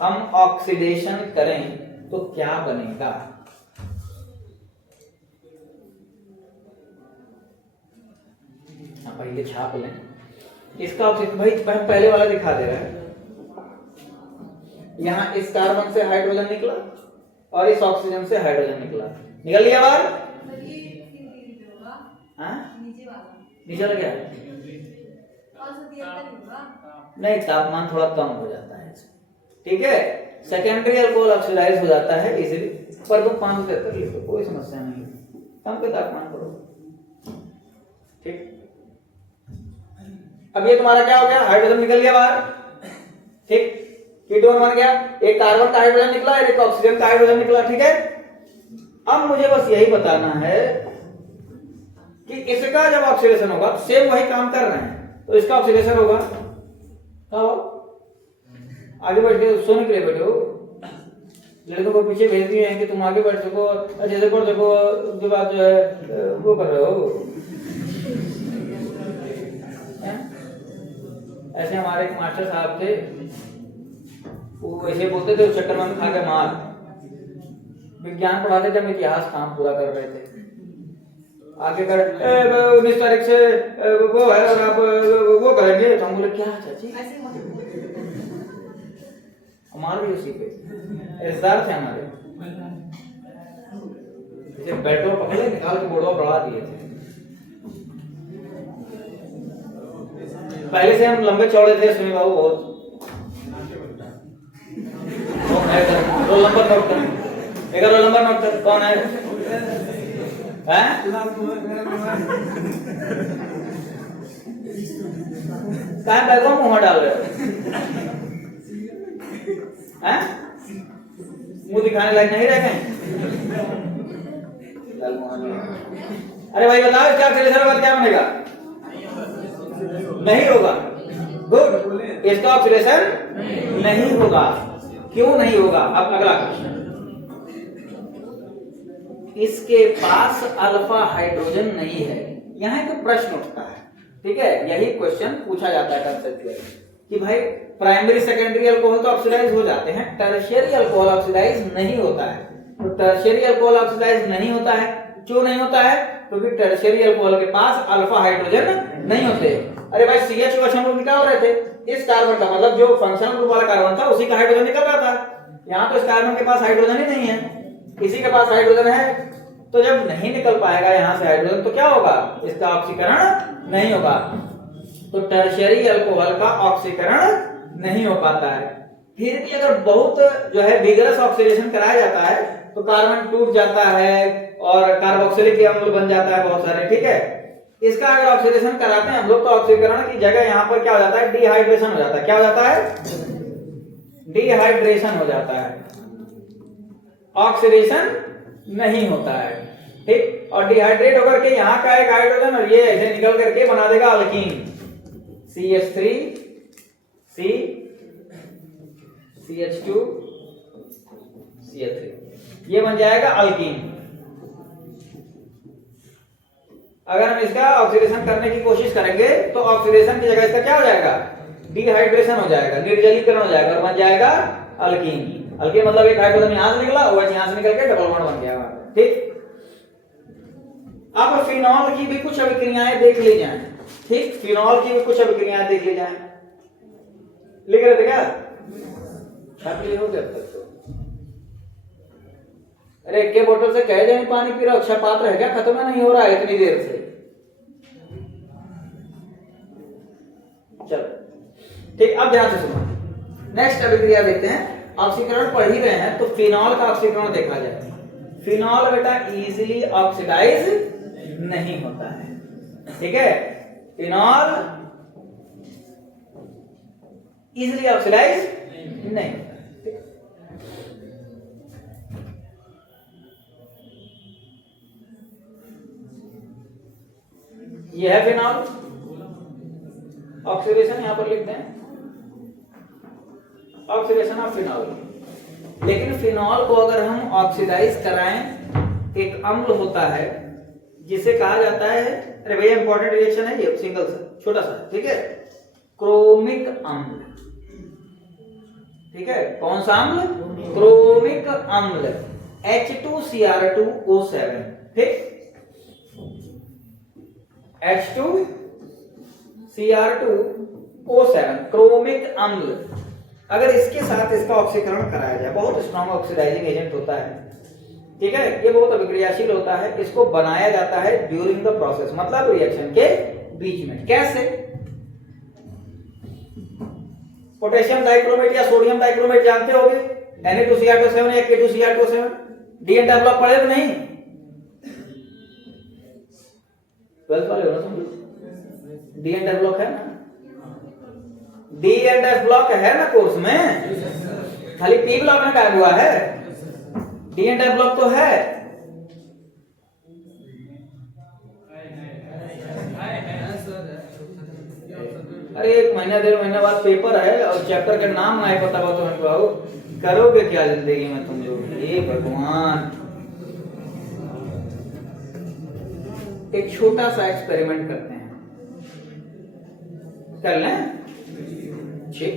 हम ऑक्सीडेशन करें तो क्या बनेगा? पहले छाप लें इसका ऑक्सीजन, भाई पहले वाला दिखा दे रहा है। यहां इस कार्बन से हाइड्रोजन निकला और इस ऑक्सीजन से हाइड्रोजन निकला, निकल लिया बाहर। नीचे लग गया, नहीं तापमान थोड़ा कम हो जाता है, ठीक है? सेकेंडरी अल्कोहल ऑक्सीडाइज हो जाता है इजीली, पर तुम 573 लिख दो, कोई समस्या नहीं है, कम के तापमान करो। ठीक, अब ये तुम्हारा क्या हो गया, हाइड्रोजन निकल गया बाहर। ठीक, कीटोन बन गया, एक कार्बन का हाइड्रोजन निकला, एक ऑक्सीजन का हाइड्रोजन निकला। ठीक है, अब मुझे बस यही बताना है कि इसका जब ऑक्सीडेशन होगा, सेम वही काम कर रहे हैं, तो इसका ऑक्सीडेशन होगा क्या हो, आगे बैठ के सोने के लिए बैठे हो, लड़कों को पीछे भेज दिए हैं कि तुम आगे बैठ सको, अच्छे से पढ़ सको, उसके बाद जो है वो कर रहे हो। ऐसे हमारे एक मास्टर साहब थे, वो ऐसे बोलते थे, चक्कर में खा के मार, विज्ञान पढ़ाते थे, हम इतिहास काम पूरा कर रहे थे, आगे कर 19 तारीख से वो है और आप वो करेंगे, तो हम बोले क्या चाची, हमारे भी उसी पे रिश्तेदार थे हमारे, जैसे पेट्रोल पकड़े निकाल के बोर्डों बढ़ा दिए थे। पहले से हम लंबे चौड़े थे सुनी बाबू बहुत। रोल नंबर नोट कर, एक रोल नंबर नोट कर, कौन है? कहाँ बैग में मुंह डाल रहे हो? मुंह दिखाने लायक नहीं रह गए? अरे भाई बताओ इसका ऑक्सीडेशन होगा क्या बनेगा? नहीं होगा। गुड, इसका ऑक्सीडेशन नहीं होगा। क्यों नहीं होगा? अब अगला क्वेश्चन, इसके पास अल्फा हाइड्रोजन नहीं है। यहाँ एक प्रश्न उठता है, ठीक है, यही क्वेश्चन पूछा जाता है कंसेप्चुअली कि भाई प्राइमरी सेकेंडरी अल्कोहल तो ऑक्सीडाइज हो जाते हैं, टर्शियरी अल्कोहल ऑक्सीडाइज नहीं होता है। तो टर्शियरी अल्कोहल ऑक्सीडाइज नहीं होता है, क्यों नहीं होता है? क्योंकि टर्शियरी अल्कोहल के पास अल्फा हाइड्रोजन नहीं होते। अरे भाई CH2 हम लोग निकाल रहे थे, इस कार्बन का मतलब जो फंक्शनल ग्रुप वाला कार्बन था उसी का हाइड्रोजन निकल रहा था। यहाँ तो इस कार्बन के पास हाइड्रोजन ही नहीं है, इसी के पास हाइड्रोजन है। तो जब नहीं निकल पाएगा यहाँ से हाइड्रोजन तो क्या होगा? इसका ऑक्सीकरण नहीं होगा। तो टर्शियरी अल्कोहल का ऑक्सीकरण नहीं हो पाता है। फिर भी अगर बहुत जो है विगरस ऑक्सीडेशन कराया जाता है तो कार्बन टूट जाता है और कार्बोक्सिलिक अम्ल बन जाता है बहुत सारे, ठीक है। इसका अगर ऑक्सीडेशन कराते हैं हम लोग तो ऑक्सीकरण की जगह यहाँ पर क्या हो जाता है? डिहाइड्रेशन हो जाता है। क्या हो जाता है? डिहाइड्रेशन हो जाता है, ऑक्सीडेशन नहीं होता है, ठीक। और डिहाइड्रेट होकर के यहाँ का एक हाइड्रोजन और ये ऐसे निकल करके बना देगा alkyne, CH3 C CH2 CH3, ये बन जाएगा अल्कीन। अगर हम इसका ऑक्सीडेशन करने की कोशिश करेंगे तो ऑक्सीडेशन की जगह इसका क्या हो जाएगा? डिहाइड्रेशन हो जाएगा, निर्जलीकरण हो जाएगा और बन जाएगा अल्कीन। अल्कीन मतलब एक हाइड्रोजन यहां से निकला, OH यहां से निकल के डबल बॉन्ड बन गया, ठीक। अब फिनॉल की भी कुछ अभिक्रियाएं देख ली जाएं, ठीक। फिनॉल की भी कुछ अभिक्रियाएं देख ली जाएं। लिख रहे थे क्या? हो गया तक तो। अरे एक के बोतल से कह जाए पानी पी रहा, अक्षय पात्र है क्या? खत्म नहीं हो रहा है इतनी देर से। चलो ठीक, अब ध्यान से सुनो, नेक्स्ट अभिक्रिया देखते हैं। ऑक्सीकरण पढ़ ही रहे हैं तो फिनॉल का ऑक्सीकरण देखा जाए। फिनॉल बेटा इजीली ऑक्सीडाइज नहीं होता है, ठीक है। फिनॉल इजीली ऑक्सीडाइज नहीं होता है। यह है फिनॉल, ऑक्सीडेशन यहां पर लिखते हैं, ऑक्सीडेशन ऑफ फिनॉल। लेकिन फिनॉल को अगर हम ऑक्सीडाइज कराएं, एक अम्ल होता है जिसे कहा जाता है, अरे भैया इंपॉर्टेंट रिएक्शन है ये, सिंगल सा छोटा सा, ठीक है, क्रोमिक अम्ल, ठीक है। कौन सा अम्ल? क्रोमिक अम्ल, H2Cr2O7, ठीक। H2Cr2O7 क्रोमिक अम्ल, अगर इसके साथ इसका ऑक्सीकरण कराया जाए, बहुत स्ट्रॉन्ग ऑक्सीडाइजिंग एजेंट होता है, ठीक है। ये बहुत अभिक्रियाशील होता है, इसको बनाया जाता है ड्यूरिंग द प्रोसेस, मतलब रिएक्शन के बीच में। कैसे? पोटेशियम डाइक्रोमेट या सोडियम डाइक्रोमेट जानते होगे, Na2Cr2O7 या K2Cr2O7? D N double block पढ़े तो नहीं? 12th वाले हो ना तुम? डी एन डबल ब्लॉक है ना? डी एन डबल ब्लॉक है ना कोर्स में? खाली पी ब्लॉक में गायब हुआ है, डी एन डबल ब्लॉक तो है। अरे 1 महीना 1.5 महीना बाद पेपर है और चैप्टर का नाम नहीं पता हो तो मैं बाबू करोगे क्या जिंदगी में तुम लोग? हे भगवान। एक छोटा सा एक्सपेरिमेंट करते हैं, कर लें? ठीक।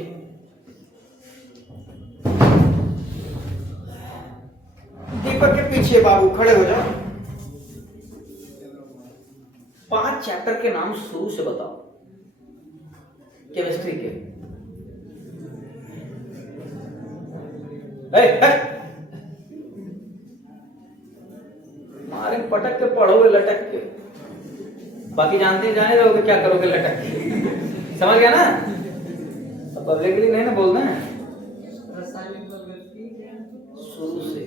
दीपक के पीछे बाबू खड़े हो जाओ। 5 चैप्टर के नाम शुरू से बताओ केमिस्ट्री के। मारे पटक के पढ़ोगे लटक के, बाकी जानते जाने रहोगे क्या करोगे लटक के। समझ गया ना? अब पब्लिकली नहीं ना बोलना है, शुरू से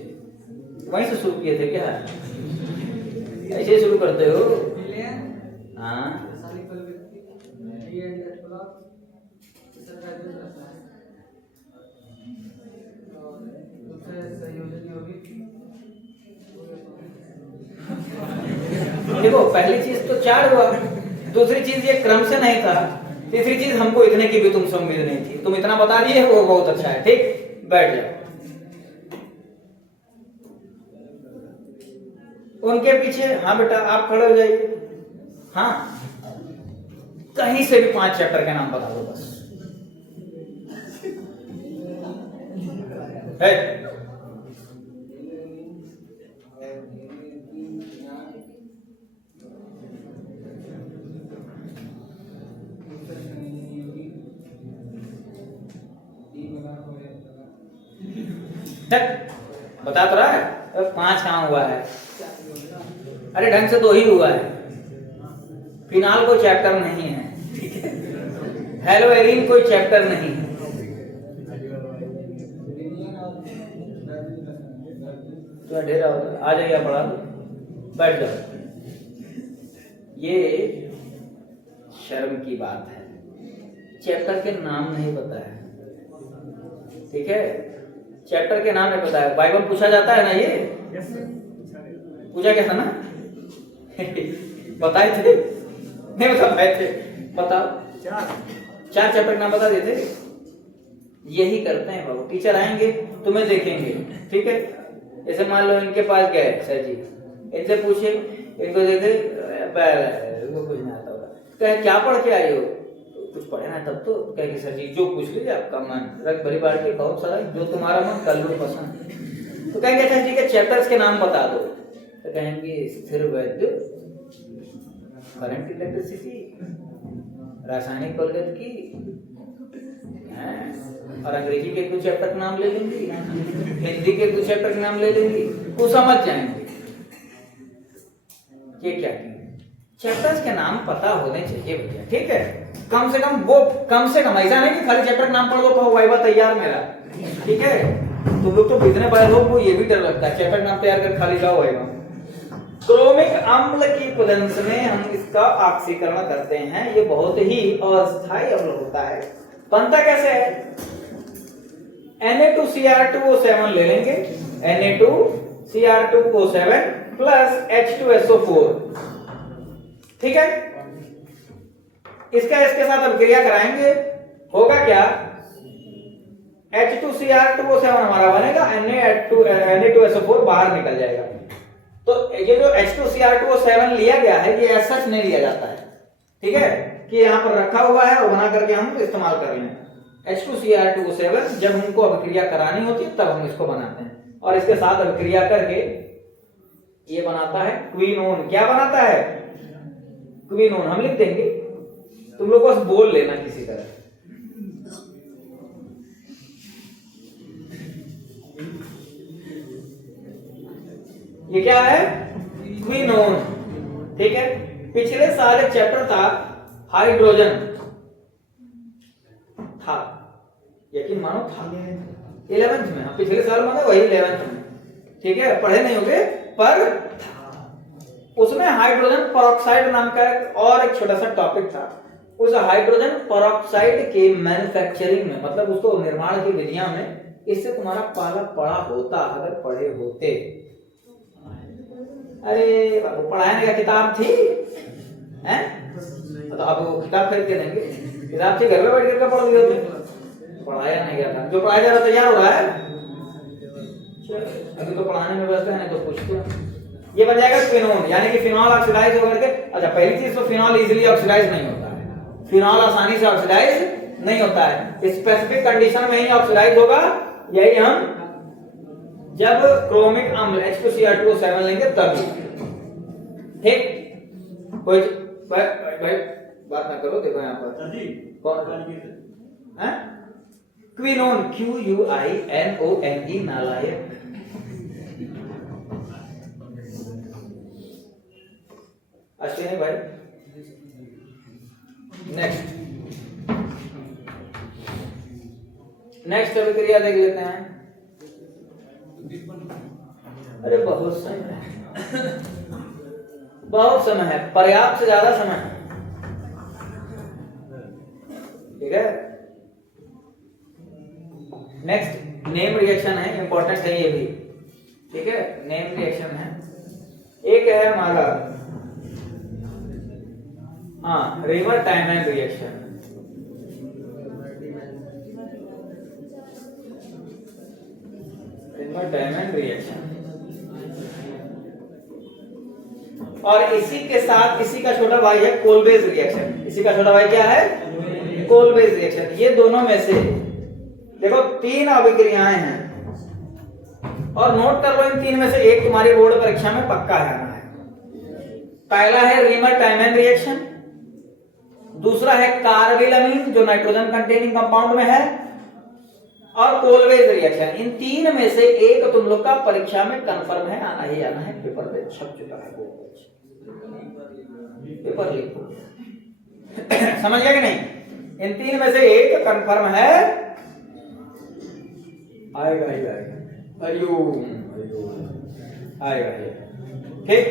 वहीं से शुरू किए थे क्या? ऐसे ही शुरू करते हो? हाँ देखो, पहली चीज तो 4 हुआ, दूसरी चीज ये क्रम से नहीं था, तीसरी चीज हमको इतने की भी तुमसे उम्मीद नहीं थी, तुम इतना बता दिए वो बहुत अच्छा है। ठीक, बैठ जाओ। उनके पीछे, हाँ बेटा आप खड़े हो जाइए। हाँ, कहीं से भी 5 चैप्टर के नाम बता दो बस। है बता तो रहा है, 5 कहाँ हुआ है? अरे ढंग से 2 ही हुआ है। फिनाल कोई चैप्टर नहीं है, ठीक है? हेलोएरिन कोई चैप्टर नहीं है। तो ढेरा आ जाइए, पढ़ा दो, बैठ जाओ। ये शर्म की बात है, चैप्टर के नाम नहीं पता है, ठीक है? चैप्टर के नाम नहीं पता है। बाइबल पूछा जाता है ना, ये पूछा क्या था ना? बताए थे? नहीं बता पाए थे? बताओ। 4 चैप्टर के नाम बता देते। यही करते हैं बाबू, टीचर आएंगे तुम्हें देखेंगे, ठीक है? जैसे मान लो इनके पास गए सर जी, इनसे पूछे, इनको देखे कुछ नहीं आता होगा, कहे क्या पढ़ के आए हो? कुछ पढ़े ना, तब तो कहेंगे सर जी जो पूछ लीजिए आपका मन, रख भरी बाल्टी बहुत सारा, जो तुम्हारा मन कर लो पसंद। तो कहेंगे अच्छा ठीक है, चैप्टर्स के नाम बता दो। तो कहेंगे स्थिर वैद्युत, करंट इलेक्ट्रिसिटी, रासायनिक प्रौद्योगिकी, और अंग्रेजी के 2 चैप्टर का नाम ले लेंगे, हिंदी के 2 चैप्टर का नाम ले लेंगे, वो समझ जाएंगे ये क्या है। चैप्टर्स के नाम पता होने चाहिए भैया, ठीक है? कम से कम वो, कम से कम ऐसा नहीं कि खाली चैप्टर नाम पढ़ लो तो वाइवा तैयार मेरा, ठीक है? तुम लोग तो इतने बड़े लोग, वो ये भी डर लगता है चैप्टर नाम तैयार कर खाली जाओ वाइवा। क्रोमिक अम्ल की प्रेजेंस में हम इसका ऑक्सीकरण करते हैं, ये बहुत ही अस्थायी अम्ल होता है। बनता कैसे है? Na2Cr2O7 ले लेंगे, Na2Cr2O7 प्लस H2SO4, ठीक है? इसका इसके साथ अभिक्रिया कराएंगे, होगा क्या? H2Cr2O7 हमारा बनेगा, Na2SO4 बाहर निकल जाएगा। तो ये जो H2Cr2O7 लिया गया है, ये ऐसा नहीं लिया जाता है, ठीक है? कि यहाँ पर रखा हुआ है और बना करके हम इस्तेमाल कर लें। H2Cr2O7 जब हमको अभिक्रिया करानी होती है तब हम इसको बनाते हैं, और इसके साथ अभिक्रिया करके ये बनाता है क्विनोन। क्या बनाता है? क्विनोन। हम लिख देंगे, तुम लोग बस बोल लेना किसी तरह। ये क्या है? क्विनोन, ठीक है? पिछले साल एक चैप्टर था हाइड्रोजन था, यकीन मानो था, 11th में, पिछले साल में वही 11th में, ठीक है, पढ़े नहीं होंगे पर उसमें हाइड्रोजन पेरोक्साइड नाम का और एक छोटा सा टॉपिक था। उस हाइड्रोजन पेरोक्साइड के मैन्युफैक्चरिंग में, मतलब उसको निर्माण की विधियां में इससे तुम्हारा पाला पड़ा होता अगर पढ़े होते। अरे बाबू पढ़ाने का किताब थी हैं, तो अब वो किताब खरीद के देंगे, किताब थी घर में बैठ कर पढ़ लिया, पढ़ाया नहीं गया था। जो पढ़ाया जा रहा तैयार हो रहा है, अभी तो पढ़ाने में व्यस्त है, नहीं तो पूछते हैं। ये बन जाएगा फिनोल, यानी कि फिनॉल ऑक्सीडाइज होकर के, अच्छा पहली चीज तो फिनॉल इजीली ऑक्सीडाइज नहीं होता है, फिनॉल आसानी से ऑक्सीडाइज नहीं होता है, स्पेसिफिक कंडीशन में ही ऑक्सीडाइज होगा। यही हम जब क्रोमिक अम्ल H2Cr2O7 लेंगे तभी, ठीक। कोई भाई बात ना करो, देखो यहाँ पर कौन है क्विनोन, QUINONE, नालायक। अश्विनी भाई नेक्स्ट अभिक्रिया देख लेते हैं। अरे बहुत समय है, बहुत समय है, पर्याप्त से ज्यादा समय है, ठीक है। नेक्स्ट नेम रिएक्शन है, इंपॉर्टेंट है ये भी, ठीक है। नेम रिएक्शन है, एक है हमारा रिवर टाइमन रिएक्शन। रिवर टाइमन रिएक्शन, और इसी के साथ इसी का छोटा भाई है कोलबेज रिएक्शन। इसी का छोटा भाई क्या है? कोलबेज रिएक्शन। ये दोनों में से देखो 3 अभिक्रियाएं हैं, और नोट कर लो इन 3 में से एक तुम्हारी बोर्ड परीक्षा में पक्का है आना है। पहला है रीमर टाइमन रिएक्शन, दूसरा है कार्बिलमीन जो नाइट्रोजन कंटेनिंग कंपाउंड में है, और कोलवेज रिएक्शन। इन 3 में से एक तुम लोग का परीक्षा में कंफर्म है, आना ही आना है, पेपर पे छप चुका है, पेपर लिखो। समझ गया कि नहीं? इन 3 में से एक कंफर्म है, आएगा ही आएगा, हरिओम आएगा ही, ठीक।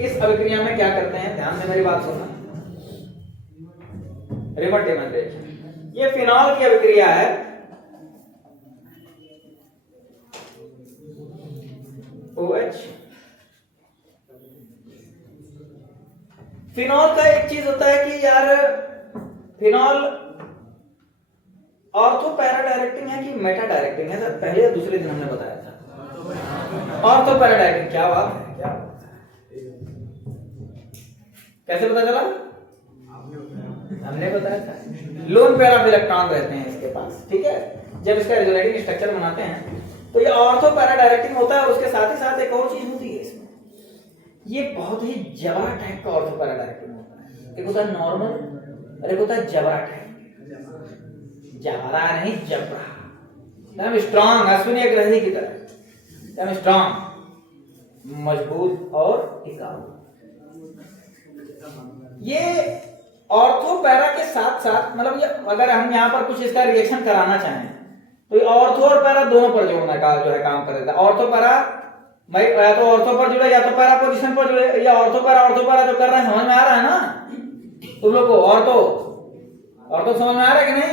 इस अभिक्रिया में क्या करते हैं, ध्यान से मेरी बात सुनना। रिवर टाइमन रिएक्शन, ये फिनॉल की अभिक्रिया है। OH, फिनॉल का एक चीज होता है कि यार फिनॉल ऑर्थो पैरा डायरेक्टिंग है कि मेटा डायरेक्टिंग है? सर पहले या दूसरे दिन हमने बताया था ऑर्थो पैरा डायरेक्टिंग। क्या बात है, क्या बात है, कैसे पता चला? हमने बताया था। लोन पेयर ऑफ इलेक्ट्रॉन रहते हैं इसके पास, ठीक है। जब इसका रेजोनेटिंग स्ट्रक्चर बनाते हैं तो ये ऑर्थो पैरा डायरेक्टिंग होता है, और उसके साथ ही साथ एक और चीज होती है इसमें, ये बहुत ही जबरा टाइप का ऑर्थो पैरा डायरेक्टिंग होता है। एक होता है नॉर्मल और एक होता है जबरा टाइप। जबरा नहीं, जबरा, एकदम स्ट्रांग, अश्विनी एक रही की तरह, एकदम स्ट्रांग, मजबूत और टिकाऊ। ये ऑर्थो पैरा के साथ साथ, मतलब ये अगर हम यहाँ पर कुछ इसका रिएक्शन कराना चाहें तो ये ऑर्थो और पैरा दोनों पर जोड़ने का जो है काम कर देता है। ऑर्थो पैरा भाई या तो ऑर्थो पर जुड़े या तो पैरा पोजीशन पर जुड़े, या ऑर्थो पैरा जो कर रहे हैं, समझ में आ रहा है ना तुम लोग को? ऑर्थो समझ में आ रहा है कि नहीं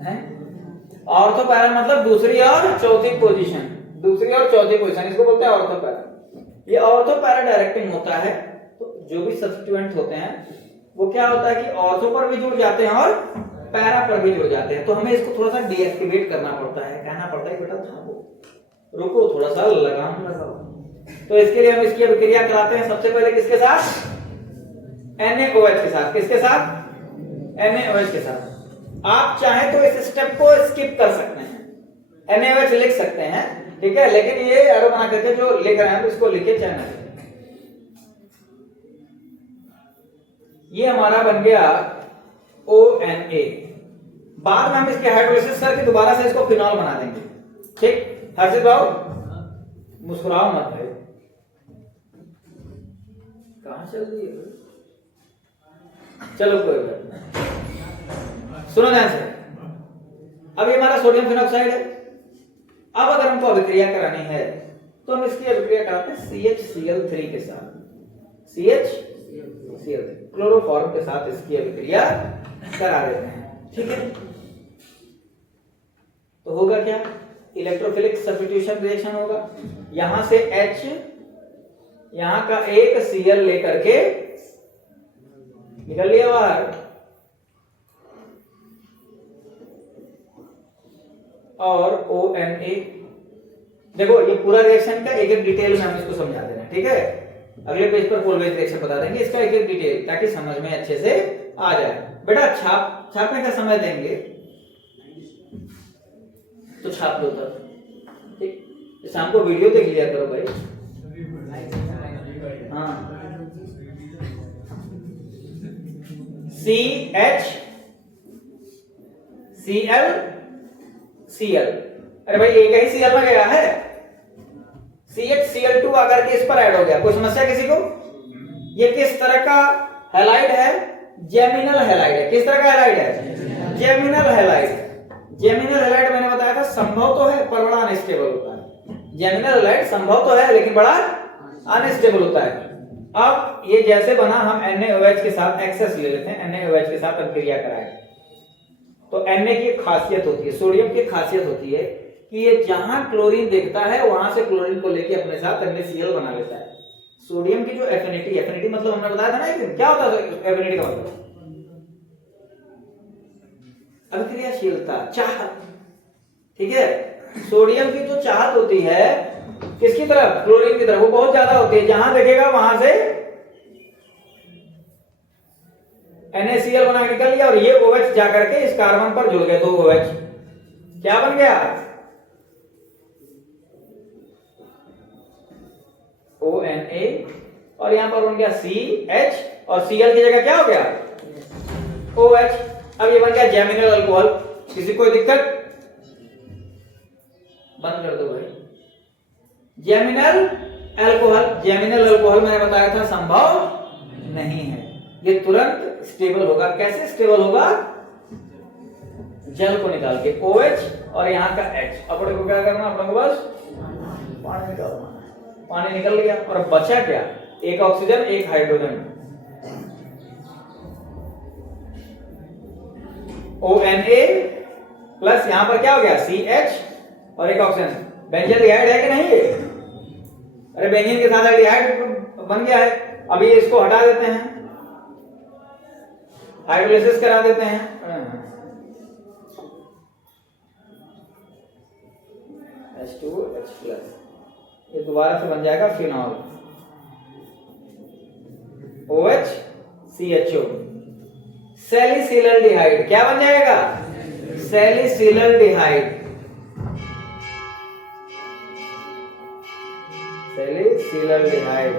है? ऑर्थो पैरा मतलब दूसरी और चौथी पोजीशन, दूसरी और चौथी पोजीशन, इसको बोलते हैं ऑर्थो पैरा। ये ऑर्थो पैरा डायरेक्टिंग होता है, तो जो भी सब्स्टिट्यूएंट होते हैं वो क्या होता है कि ऑर्थो पर भी जुड़ जाते हैं और पैरा पर भी जुड़ जाते हैं। तो हमें इसको थोड़ा सा डीएक्टिवेट करना पड़ता है, कहना पड़ता है बेटा थामो, रुको, थोड़ा सा लगाम लगाओ। तो इसके लिए हम इसकी अभिक्रिया कराते हैं सबसे पहले किसके साथ? NaOH के साथ। किसके साथ? NaOH के साथ। आप चाहे तो इस स्टेप को स्किप कर सकते हैं, NaOH लिख सकते हैं, ठीक है, लेकिन ये एरो बना करके जो लिख रहे हैं तो इसको लिखे चाहे। ये हमारा बन गया ONA। बाद में हम इसके हाइड्रोलिसिस करके दोबारा से इसको फिनॉल बना देंगे, ठीक। हर्षित भाव मुस्कुराओ मत भाई, कहां चल रही है? चलो कोई बात नहीं, सुनो ध्यान से। अब ये हमारा सोडियम फिनॉक्साइड है। अब अगर हमको अभिक्रिया करानी है तो हम इसकी अभिक्रिया कराते हैं CHCl3 के साथ, CHCl3 क्लोरोफॉर्म के साथ इसकी अभिक्रिया करा देते हैं। ठीक है, तो होगा क्या, इलेक्ट्रोफिलिक सब्स्टिट्यूशन रिएक्शन होगा। यहां से H, यहां का एक Cl लेकर के निकल लिया बाहर, और ONA। देखो ये पूरा रिएक्शन का एक एक डिटेल में हम इसको समझा दे रहे हैं। ठीक है, अगले पेज पर पोल बेस रिएक्शन बता देंगे इसका एक एक डिटेल, ताकि समझ में अच्छे से आ जाए। बेटा छापने का समय देंगे तो छाप लो तब, ठीक। शाम को वीडियो देख लिया करो भाई। हाँ, CHCl, अरे भाई एक ही Cl में गया है, CHCl2 आकर के इस पर ऐड हो गया। कोई समस्या किसी को? ये किस तरह का हैलाइड है? जेमिनल हैलाइड है। किस तरह का हैलाइड है? Geminal halide. जेमिनल हैलाइड मैंने बताया था संभव तो है पर बड़ा अनस्टेबल होता है। जेमिनल हैलाइड संभव तो है लेकिन बड़ा अनस्टेबल होता है। अब ये जैसे बना, हम NaOH के साथ एक्सेस ले लेते हैं, NaOH के साथ अभिक्रिया कराएं तो Na की खासियत होती है, सोडियम की खासियत होती है कि ये जहां क्लोरीन देखता है वहां से क्लोरीन को लेके अपने साथ NaCl बना लेता है। सोडियम की जो एफिनिटी मतलब हमने बताया था ना कि क्या होता है एफिनिटी का मतलब, अभिक्रियाशीलता, चाहत। ठीक है, सोडियम की जो चाहत होती है किसकी तरफ? क्लोरीन की तरफ, वो बहुत ज्यादा होती है। जहां देखेगा वहां से NaCl बना के निकल लिया और ये OH जाकर के इस कार्बन पर जुड़ गए, तो OH क्या बन गया? ONA, और यहां पर बन गया CH, और Cl की जगह क्या हो गया? OH। अब ये बन गया जेमिनल अल्कोहल। किसी कोई दिक्कत? बंद कर दो भाई। जेमिनल अल्कोहल मैंने बताया था संभव नहीं है, ये तुरंत स्टेबल होगा। कैसे स्टेबल होगा? जल को निकाल के OH और यहाँ का H। अपने को क्या करना? अपने को बस पानी निकालना। पानी निकल गया और बचा क्या? एक ऑक्सीजन एक हाइड्रोजन, ONA प्लस यहां पर क्या हो गया? CH और एक ऑक्सीजन। बेंजीन डिहाइड है कि नहीं? अरे बेंजीन के साथ डिहाइड बन गया है। अभी इसको हटा देते हैं, हाइड्रोलाइसिस करा देते हैं। H2H+, ये दोबारा से बन जाएगा फिनॉल, OH CHO, सैलिसिलल्डिहाइड। क्या बन जाएगा? सैलिसिलल्डिहाइड, सैलिसिलल्डिहाइड।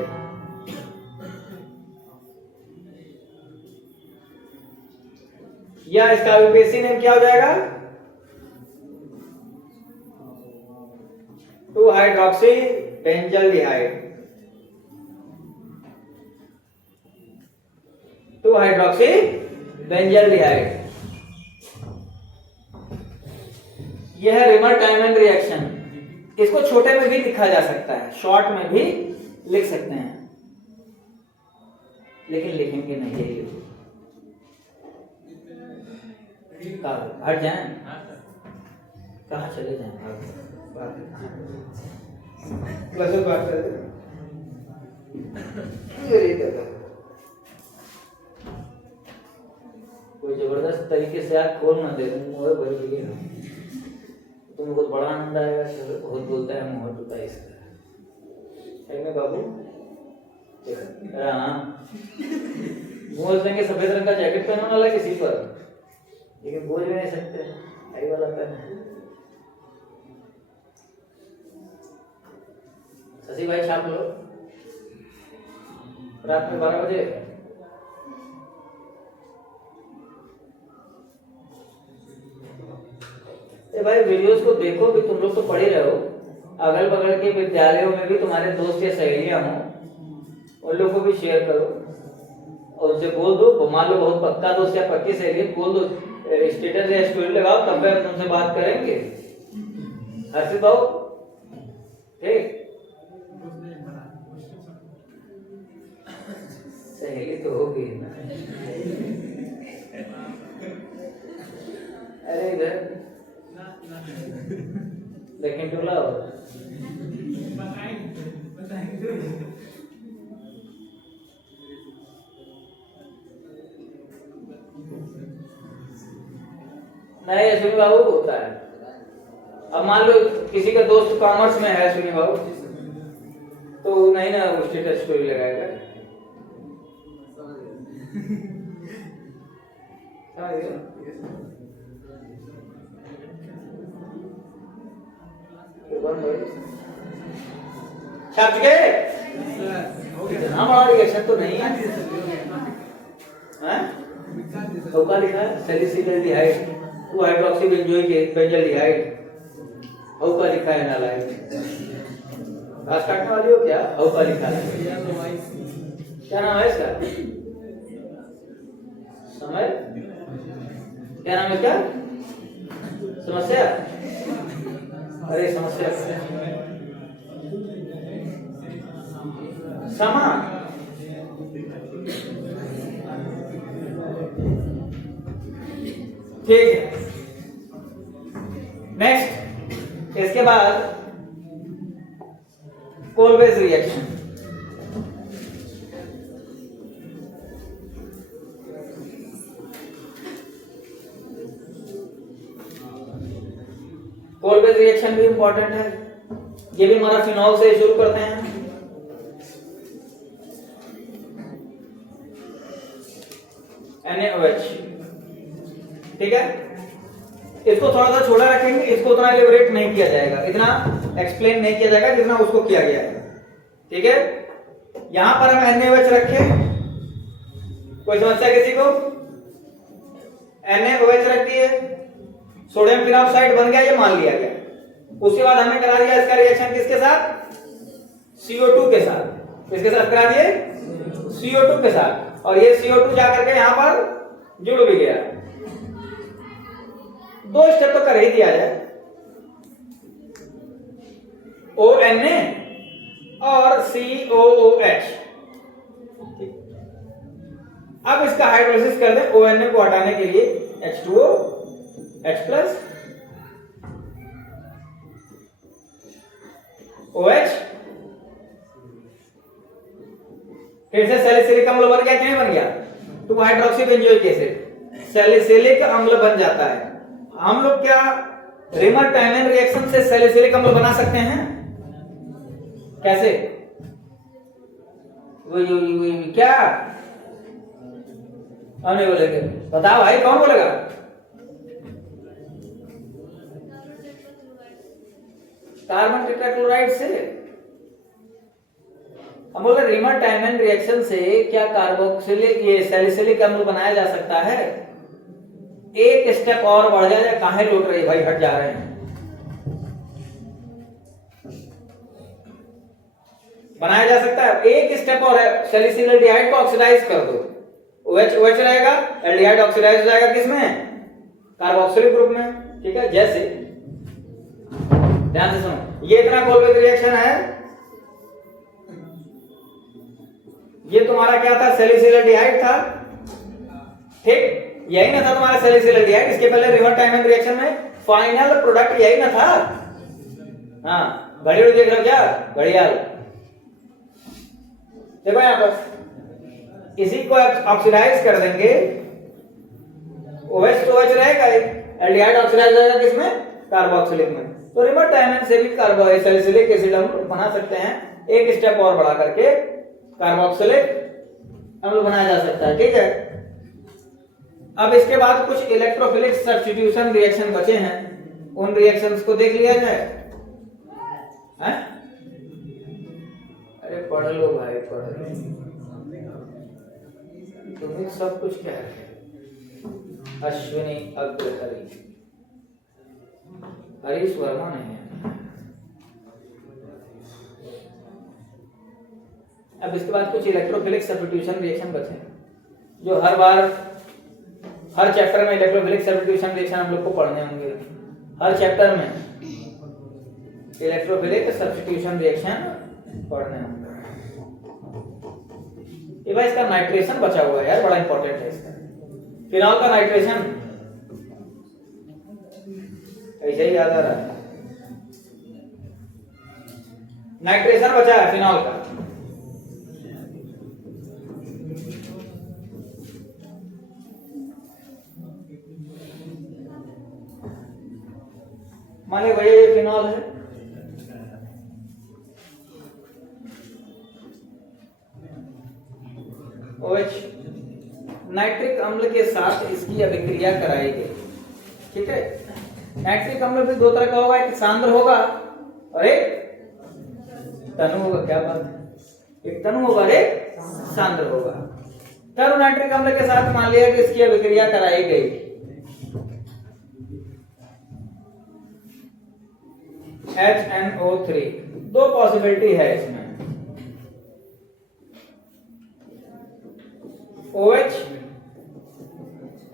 या इसका यूपीएससी नेम क्या हो जाएगा? 2-हाइड्रोक्सी बेंजल्डिहाइड, 2-हाइड्रोक्सी बेंजल्डिहाइड। यह है रिमर-टाइमन रिएक्शन। इसको छोटे में भी लिखा जा सकता है, शॉर्ट में भी लिख सकते हैं, लेकिन लिखेंगे नहीं। यही हट जाए, कहाँ चले जाए? प्लस बात करते कोई जबरदस्त तरीके से आप खोल ना दे, मुंह भर लिए तुम्हें बहुत बड़ा आनंद आएगा। चलो, बहुत बोलता है मुंह टूटा इसका है ना बाबू। हाँ, बोल देंगे सफेद रंग का जैकेट पहनने वाला किसी पर, लेकिन बोल भी नहीं सकते, आई वाला पहन। शशि भाई छाप लो, रात में 12 बजे। भाई वीडियोस को देखो भी, तुम लोग तो पढ़े रहो। अगल बगल के विद्यालयों में भी तुम्हारे दोस्त या सहेलियां हों, उन लोगों को भी शेयर करो और उनसे बोल दो। मान लो बहुत पक्का दोस्त या पक्की सहेली, बोल दो स्टेटस या स्टोरी लगाओ, तब हम तुमसे बात करेंगे। हर्षित भाऊ ठीक, सहेली तो होगी ना। अरे इधर लेकिन टोला हो नहीं, सुनी बाबू होता है। अब मान लो किसी का दोस्त कॉमर्स में है सुनी बाबू, तो नहीं ना वो स्टेटस स्टोरी लगाएगा। छप गए हमारा रिएक्शन तो नहीं है। तो क्या लिखा है? सैलिसिलडिहाइड 2 हाइड्रोक्सी बेंजोइक हौ का लिखा है नालायक। घास काटने वाली हो क्या? हौ का लिखा है। क्या नाम है इसका? समझ क्या नाम है? क्या समस्या? अरे समस्या समा ठीक है। नेक्स्ट इसके बाद कोलवेज रिएक्शन। कोलवेज रिएक्शन भी इंपॉर्टेंट है। ये भी हमारा फिनॉल से शुरू करते हैं। NaOH ठीक है। इसको थोड़ा सा छोटा रखेंगे, इसको उतना एलिबरेट नहीं किया जाएगा, इतना एक्सप्लेन नहीं किया जाएगा जितना उसको किया गया है। ठीक है, यहां पर हम NaOH रखे, कोई समस्या किसी को? NaOH रख दिए, सोडियम पेरोक्साइड बन गया, ये मान लिया गया। उसके बाद हमने करा दिया इसका रिएक्शन किसके साथ? CO2 के साथ। इसके साथ करा दिए CO2 के साथ, और ये CO2 जाकर के यहां पर जुड़ भी गया। 2 स्टेप तो कर ही दिया जाए, ONA और COOH। अब इसका हाइड्रोलिसिस कर दें ONA को हटाने के लिए, H2O H+ OH, फिर से सैलिसिलिक अम्ल बन गया कि नहीं बन गया? 2 हाइड्रोक्सी बेंजोइक एसिड सैलिसिलिक अम्ल बन जाता है। हम लोग क्या रिमर-टाइमन रिएक्शन से सैलिसिलिक अम्ल बना सकते हैं? कैसे? वो क्या हम नहीं बोलेंगे, बताओ भाई कौन बोलेगा? कार्बन टेट्राक्लोराइड से हम बोल रहे रिमर-टाइमन रिएक्शन से क्या कार्बोक्सिलिक ये सैलिसिलिक अम्ल बनाया जा सकता है? एक स्टेप और बढ़ जाए, काहे लौट रही भाई, हट जा रहे हैं। बनाया जा सकता है, एक स्टेप और है। सैलिसिलडिहाइड को ऑक्सीडाइज कर दो, OH OH रहेगा, एल्डिहाइड ऑक्सीडाइज हो जाएगा किसमें? कार्बोक्सिलिक ग्रुप में। ठीक है, जैसे ध्यान से सुनो, ये इतना कोलवेज रिएक्शन है। ये तुम्हारा क्या था? सैलिसिलडिहाइड था। ठीक, यही ना था तुम्हारा सैलिसिलडिहाइड। इसके पहले रिमर-टाइमन रिएक्शन में फाइनल प्रोडक्ट यही ना था। हाँ, घड़ी देख रहे हो क्या? घड़ियाल देखो यहां पर, इसी को ऑक्सीडाइज कर देंगे, OH तो OH रहेगा, एल्डिहाइड ऑक्सीडाइज हो जाएगा किसमें? कार्बोक्सिलिक में। तो रिमर-टाइमन से भी सैलिसिलिक एसिड हम बना सकते हैं, एक स्टेप और बढ़ा करके कार्बोक्सिलिक अम्ल बनाया जा सकता है। ठीक है, अब इसके बाद कुछ इलेक्ट्रोफिलिक सब्स्टिट्यूशन रिएक्शन बचे हैं, उन रिएक्शंस को देख लिया जाए। हैं? अरे पढ़ लो भाई, पढ़ लो, तुम्हें सब कुछ क्या है। अश्विनी अग्रहरि, हरीश वर्मा नहीं है। अब इसके बाद कुछ इलेक्ट्रोफिलिक सब्स्टिट्यूशन रिएक्शन बचे जो हर बार हर चैप्टर में इलेक्ट्रोफिलिक सब्स्टिट्यूशन रिएक्शन हम लोग को पढ़ने होंगे, हर चैप्टर में इलेक्ट्रोफिलिक सब्स्टिट्यूशन रिएक्शन पढ़ने होंगे। ये भाई इसका नाइट्रेशन बचा हुआ है यार, बड़ा इंपॉर्टेंट है इसका। फिनॉल का नाइट्रेशन ऐसे ही याद आ रहा है, नाइट्रेशन बचा है फिनॉल का। माने भाई ये फिनॉल है, OH नाइट्रिक अम्ल के साथ इसकी अभिक्रिया कराई गई, ठीक है। नाइट्रिक अम्ल भी दो तरह का होगा, एक सांद्र होगा और एक तनु होगा। क्या बात है, एक तनु होगा और एक सांद्र होगा। तनु नाइट्रिक अम्ल के साथ मान लिया कि इसकी अभिक्रिया कराई गई, HNO3, दो पॉसिबिलिटी है इसमें, OH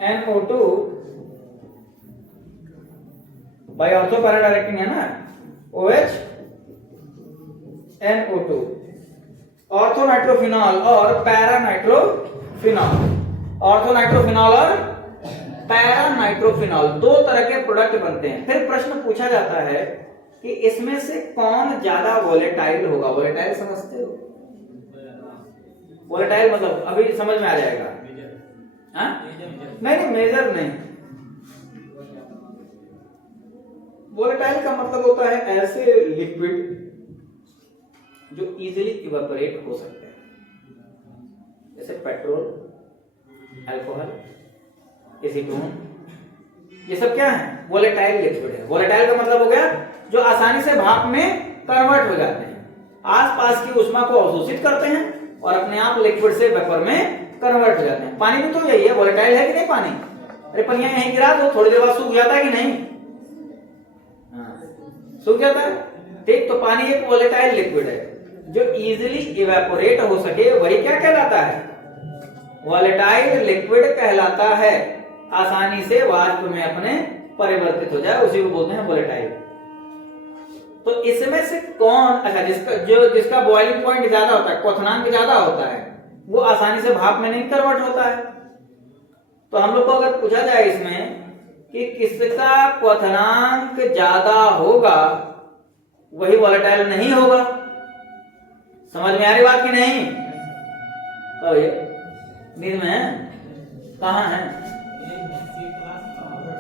NO2 भाई ऑर्थो पैरा डायरेक्टिंग है ना, OH NO2 ऑर्थो नाइट्रोफिनॉल और पैरा नाइट्रोफिनॉल, ऑर्थो नाइट्रोफिनॉल और पैरा नाइट्रोफिनॉल दो तरह के प्रोडक्ट बनते हैं। फिर प्रश्न पूछा जाता है कि इसमें से कौन ज्यादा वोलेटाइल होगा। वोलेटाइल समझते हो, वोलेटाइल मतलब अभी समझ में आ जाएगा। हाँ नहीं मेजर नहीं, वोलेटाइल का मतलब होता है ऐसे लिक्विड जो इजीली इवेपोरेट हो सकते हैं, जैसे पेट्रोल, अल्कोहल, एसीटोन, ये सब क्या है, वोलेटाइल लिक्विड है। वोलेटाइल का मतलब हो गया जो आसानी से भाप में कन्वर्ट हो जाते हैं, आसपास की ऊष्मा को अवशोषित करते हैं और अपने आप लिक्विड से वेपर में कन्वर्ट हो जाते हैं। पानी भी तो यही है, वोलेटाइल है कि नहीं पानी? अरे पनिया यहीं गिरा दो, थोड़ी देर बाद सूख जाता है कि नहीं? सूख जाता है, ठीक। तो पानी एक वोलेटाइल लिक्विड है जो इजीली इवेपोरेट हो सके, वही क्या कहलाता है, वोलेटाइल लिक्विड कहलाता है। आसानी से वाष्प में अपने परिवर्तित हो जाए, उसी को बोलते हैं वोलेटाइल। तो इसमें से कौन, अच्छा जिसका बॉइलिंग पॉइंट ज्यादा होता है, क्वथनांक ज्यादा होता है, वो आसानी से भाप में नहीं कन्वर्ट होता है। तो हम लोग को अगर पूछा जाए इसमें कि किसका क्वथनांक ज्यादा होगा, वही वोलेटाइल नहीं होगा। समझ में आ रही बात की नहीं? तो ये नींद में है, कहाँ है?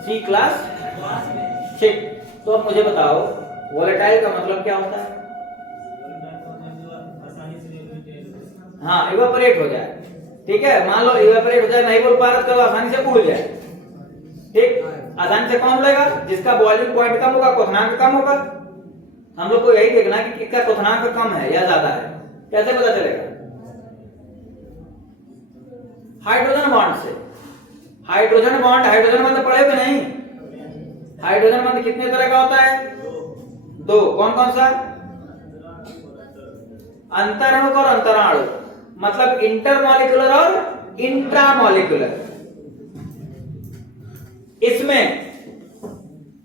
सी क्लास, ठीक। तो अब मुझे बताओ वोलेटाइल का मतलब क्या होता है? हाँ इवेपोरेट हो जाए, ठीक है। मान लो इवेपोरेट हो जाए, नहीं बोल पा रहे तो आसानी से उड़ जाए, ठीक। आसानी से कौन उड़ेगा? जिसका बॉइलिंग पॉइंट कम होगा, क्वथनांक कम होगा। हम लोग को यही देखना कि किसका क्वथनांक कम है या ज्यादा है, कैसे पता चलेगा? हाइड्रोजन बॉन्ड से। हाइड्रोजन बॉन्ड, हाइड्रोजन बॉन्ड पढ़े भी नहीं? हाइड्रोजन बॉन्ड कितने तरह का होता है? दो। कौन कौन सा? अंतरणुक और अंतराणु, मतलब इंटरमॉलिक्यूलर और इंट्रामॉलिक्यूलर। इसमें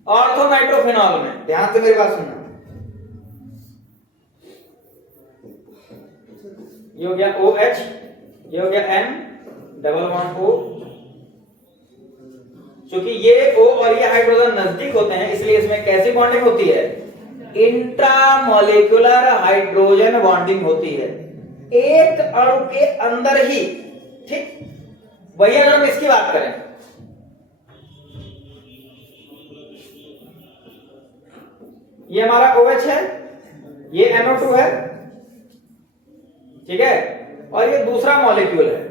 ऑर्थो नाइट्रोफिनॉल में, ध्यान से मेरी बात सुनना, ये हो गया OH, ये हो गया N डबल बॉन्ड O। क्योंकि ये O और ये हाइड्रोजन नजदीक होते हैं, इसलिए इसमें कैसी बॉन्डिंग होती है? इंट्रामॉलिक्यूलर हाइड्रोजन बॉन्डिंग होती है, एक अणु के अंदर ही, ठीक। वही अगर हम इसकी बात करें, ये हमारा OH है, ये NO2 है, ठीक है, और ये दूसरा मॉलिक्यूल है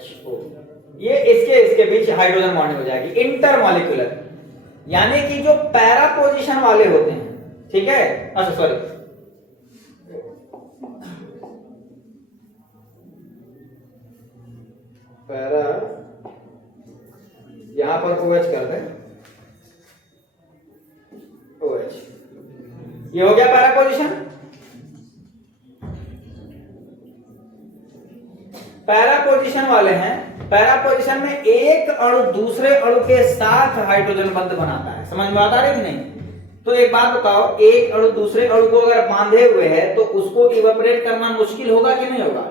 HO। ये इसके बीच हाइड्रोजन बॉन्डिंग हो जाएगी, इंटरमॉलिक्यूलर, यानी कि जो पैरा पोजीशन वाले होते हैं, ठीक है। अच्छा सॉरी, पैरा, यहां पर OH कर दें, OH, ये हो गया पैरा पोजीशन। पोजीशन वाले हैं, पैरा पोजीशन में एक अणु दूसरे अणु के साथ हाइड्रोजन बंध बनाता है। समझ में आता है कि नहीं? तो एक बात बताओ, एक अणु दूसरे अणु को अगर बांधे हुए है तो उसको इवेपोरेट करना मुश्किल होगा कि नहीं होगा?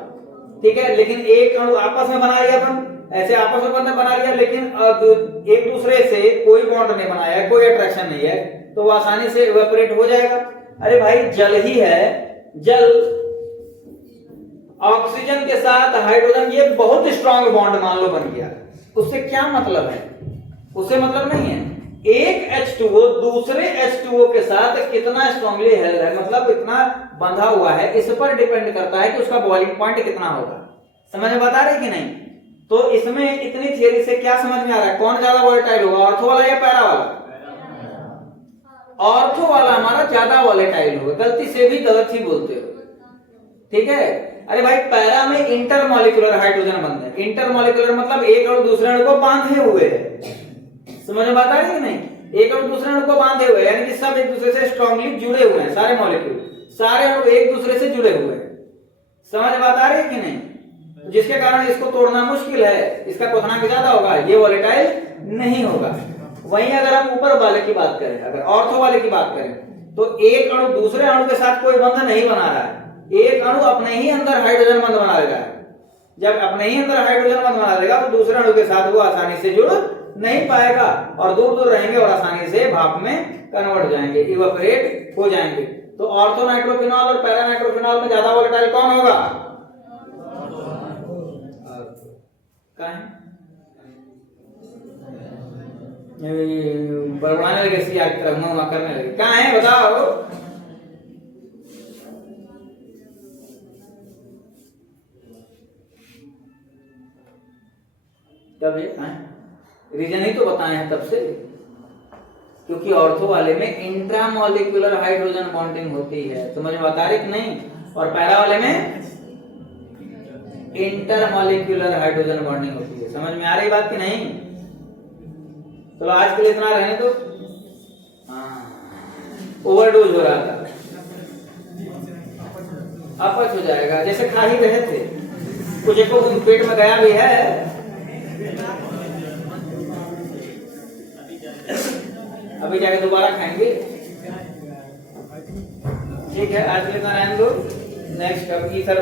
ठीक है, लेकिन एक अणु आपस में बना लिया अपन, ऐसे आपस में बंधन बना लिया, लेकिन अब एक दूसरे से कोई बॉन्ड नहीं बनाया, कोई अट्रैक्शन नहीं है, तो वो आसानी से इवेपोरेट हो जाएगा। अरे भाई जल ही है, जल ऑक्सीजन के साथ हाइड्रोजन, ये बहुत स्ट्रांग बॉन्ड मान लो बन गया, उससे क्या मतलब है? उससे मतलब नहीं है। एक H2O दूसरे H2O के साथ कितना स्ट्रांगली हेल्ड है, मतलब इतना बंधा हुआ है, इस पर डिपेंड करता है कि उसका बॉइलिंग पॉइंट कितना होगा। समझ में बता रहे कि नहीं? तो इसमें इतनी थियरी से क्या समझ में आ रहा है, कौन ज्यादा वोलेटाइल होगा, ऑर्थो वाला या पैरा वाला? ऑर्थो वाला हमारा ज्यादा वोलेटाइल होगा। गलती से भी गलत ही बोलते हो, ठीक है? अरे भाई पैरा में इंटरमॉलिक्यूलर हाइड्रोजन बंध है। इंटरमॉलिक्यूलर मतलब एक अणु दूसरे अणु को बांधे हुए है। समझ में आता है कि नहीं? एक अणु दूसरे अणु को बांधे हुए, यानी कि सब एक दूसरे से स्ट्रांगली जुड़े हुए हैं, सारे मॉलिक्यूल, सारे अणु एक दूसरे से जुड़े हुए हैं। समझ में आता है कि नहीं? जिसके कारण इसको तोड़ना मुश्किल है, इसका क्वथनांक ज्यादा होगा, ये वोलेटाइल नहीं होगा। वहीं अगर हम ऊपर वाले की बात करें, अगर ऑर्थो वाले की बात करें, तो एक अणु दूसरे अणु के साथ कोई बंधन नहीं बना रहा है, एक अणु अपने ही अंदर हाइड्रोजन बंध बना लेगा। जब अपने ही अंदर हाइड्रोजन बंध बना लेगा तो दूसरे अणु के साथ वो आसानी से जुड़ नहीं पाएगा और दूर दूर रहेंगे और आसानी से भाप में कन्वर्ट हो जाएंगे, इवेपोरेट हो जाएंगे। तो ऑर्थो नाइट्रोफिनॉल और पैरा नाइट्रोफिनॉल में ज्यादा वोलेटाइल कौन होगा? बड़बड़ाने लगे, सी आग तरफ मुंह करने लगे, कहाँ है बताओ? तब ये रीजन ही तो बताए हैं तब से, क्योंकि ऑर्थो वाले में इंट्रामॉलिक्यूलर हाइड्रोजन बॉन्डिंग होती है। समझ में बता रही कि नहीं? और पैरा वाले में इंटरमॉलिक्यूलर हाइड्रोजन बॉन्डिंग होती है। समझ में आ रही बात कि नहीं? तो आज के लिए इतना रहने तो, ओवरडोज हो रहा था, अपच हो जाएगा, जैसे खा ही रहे थे, कुछ एक पेट में गया भी है, अभी जाके दोबारा खाएंगे। ठीक है, आज के लिए इतना रहने दो, नेक्स्ट अब ईथर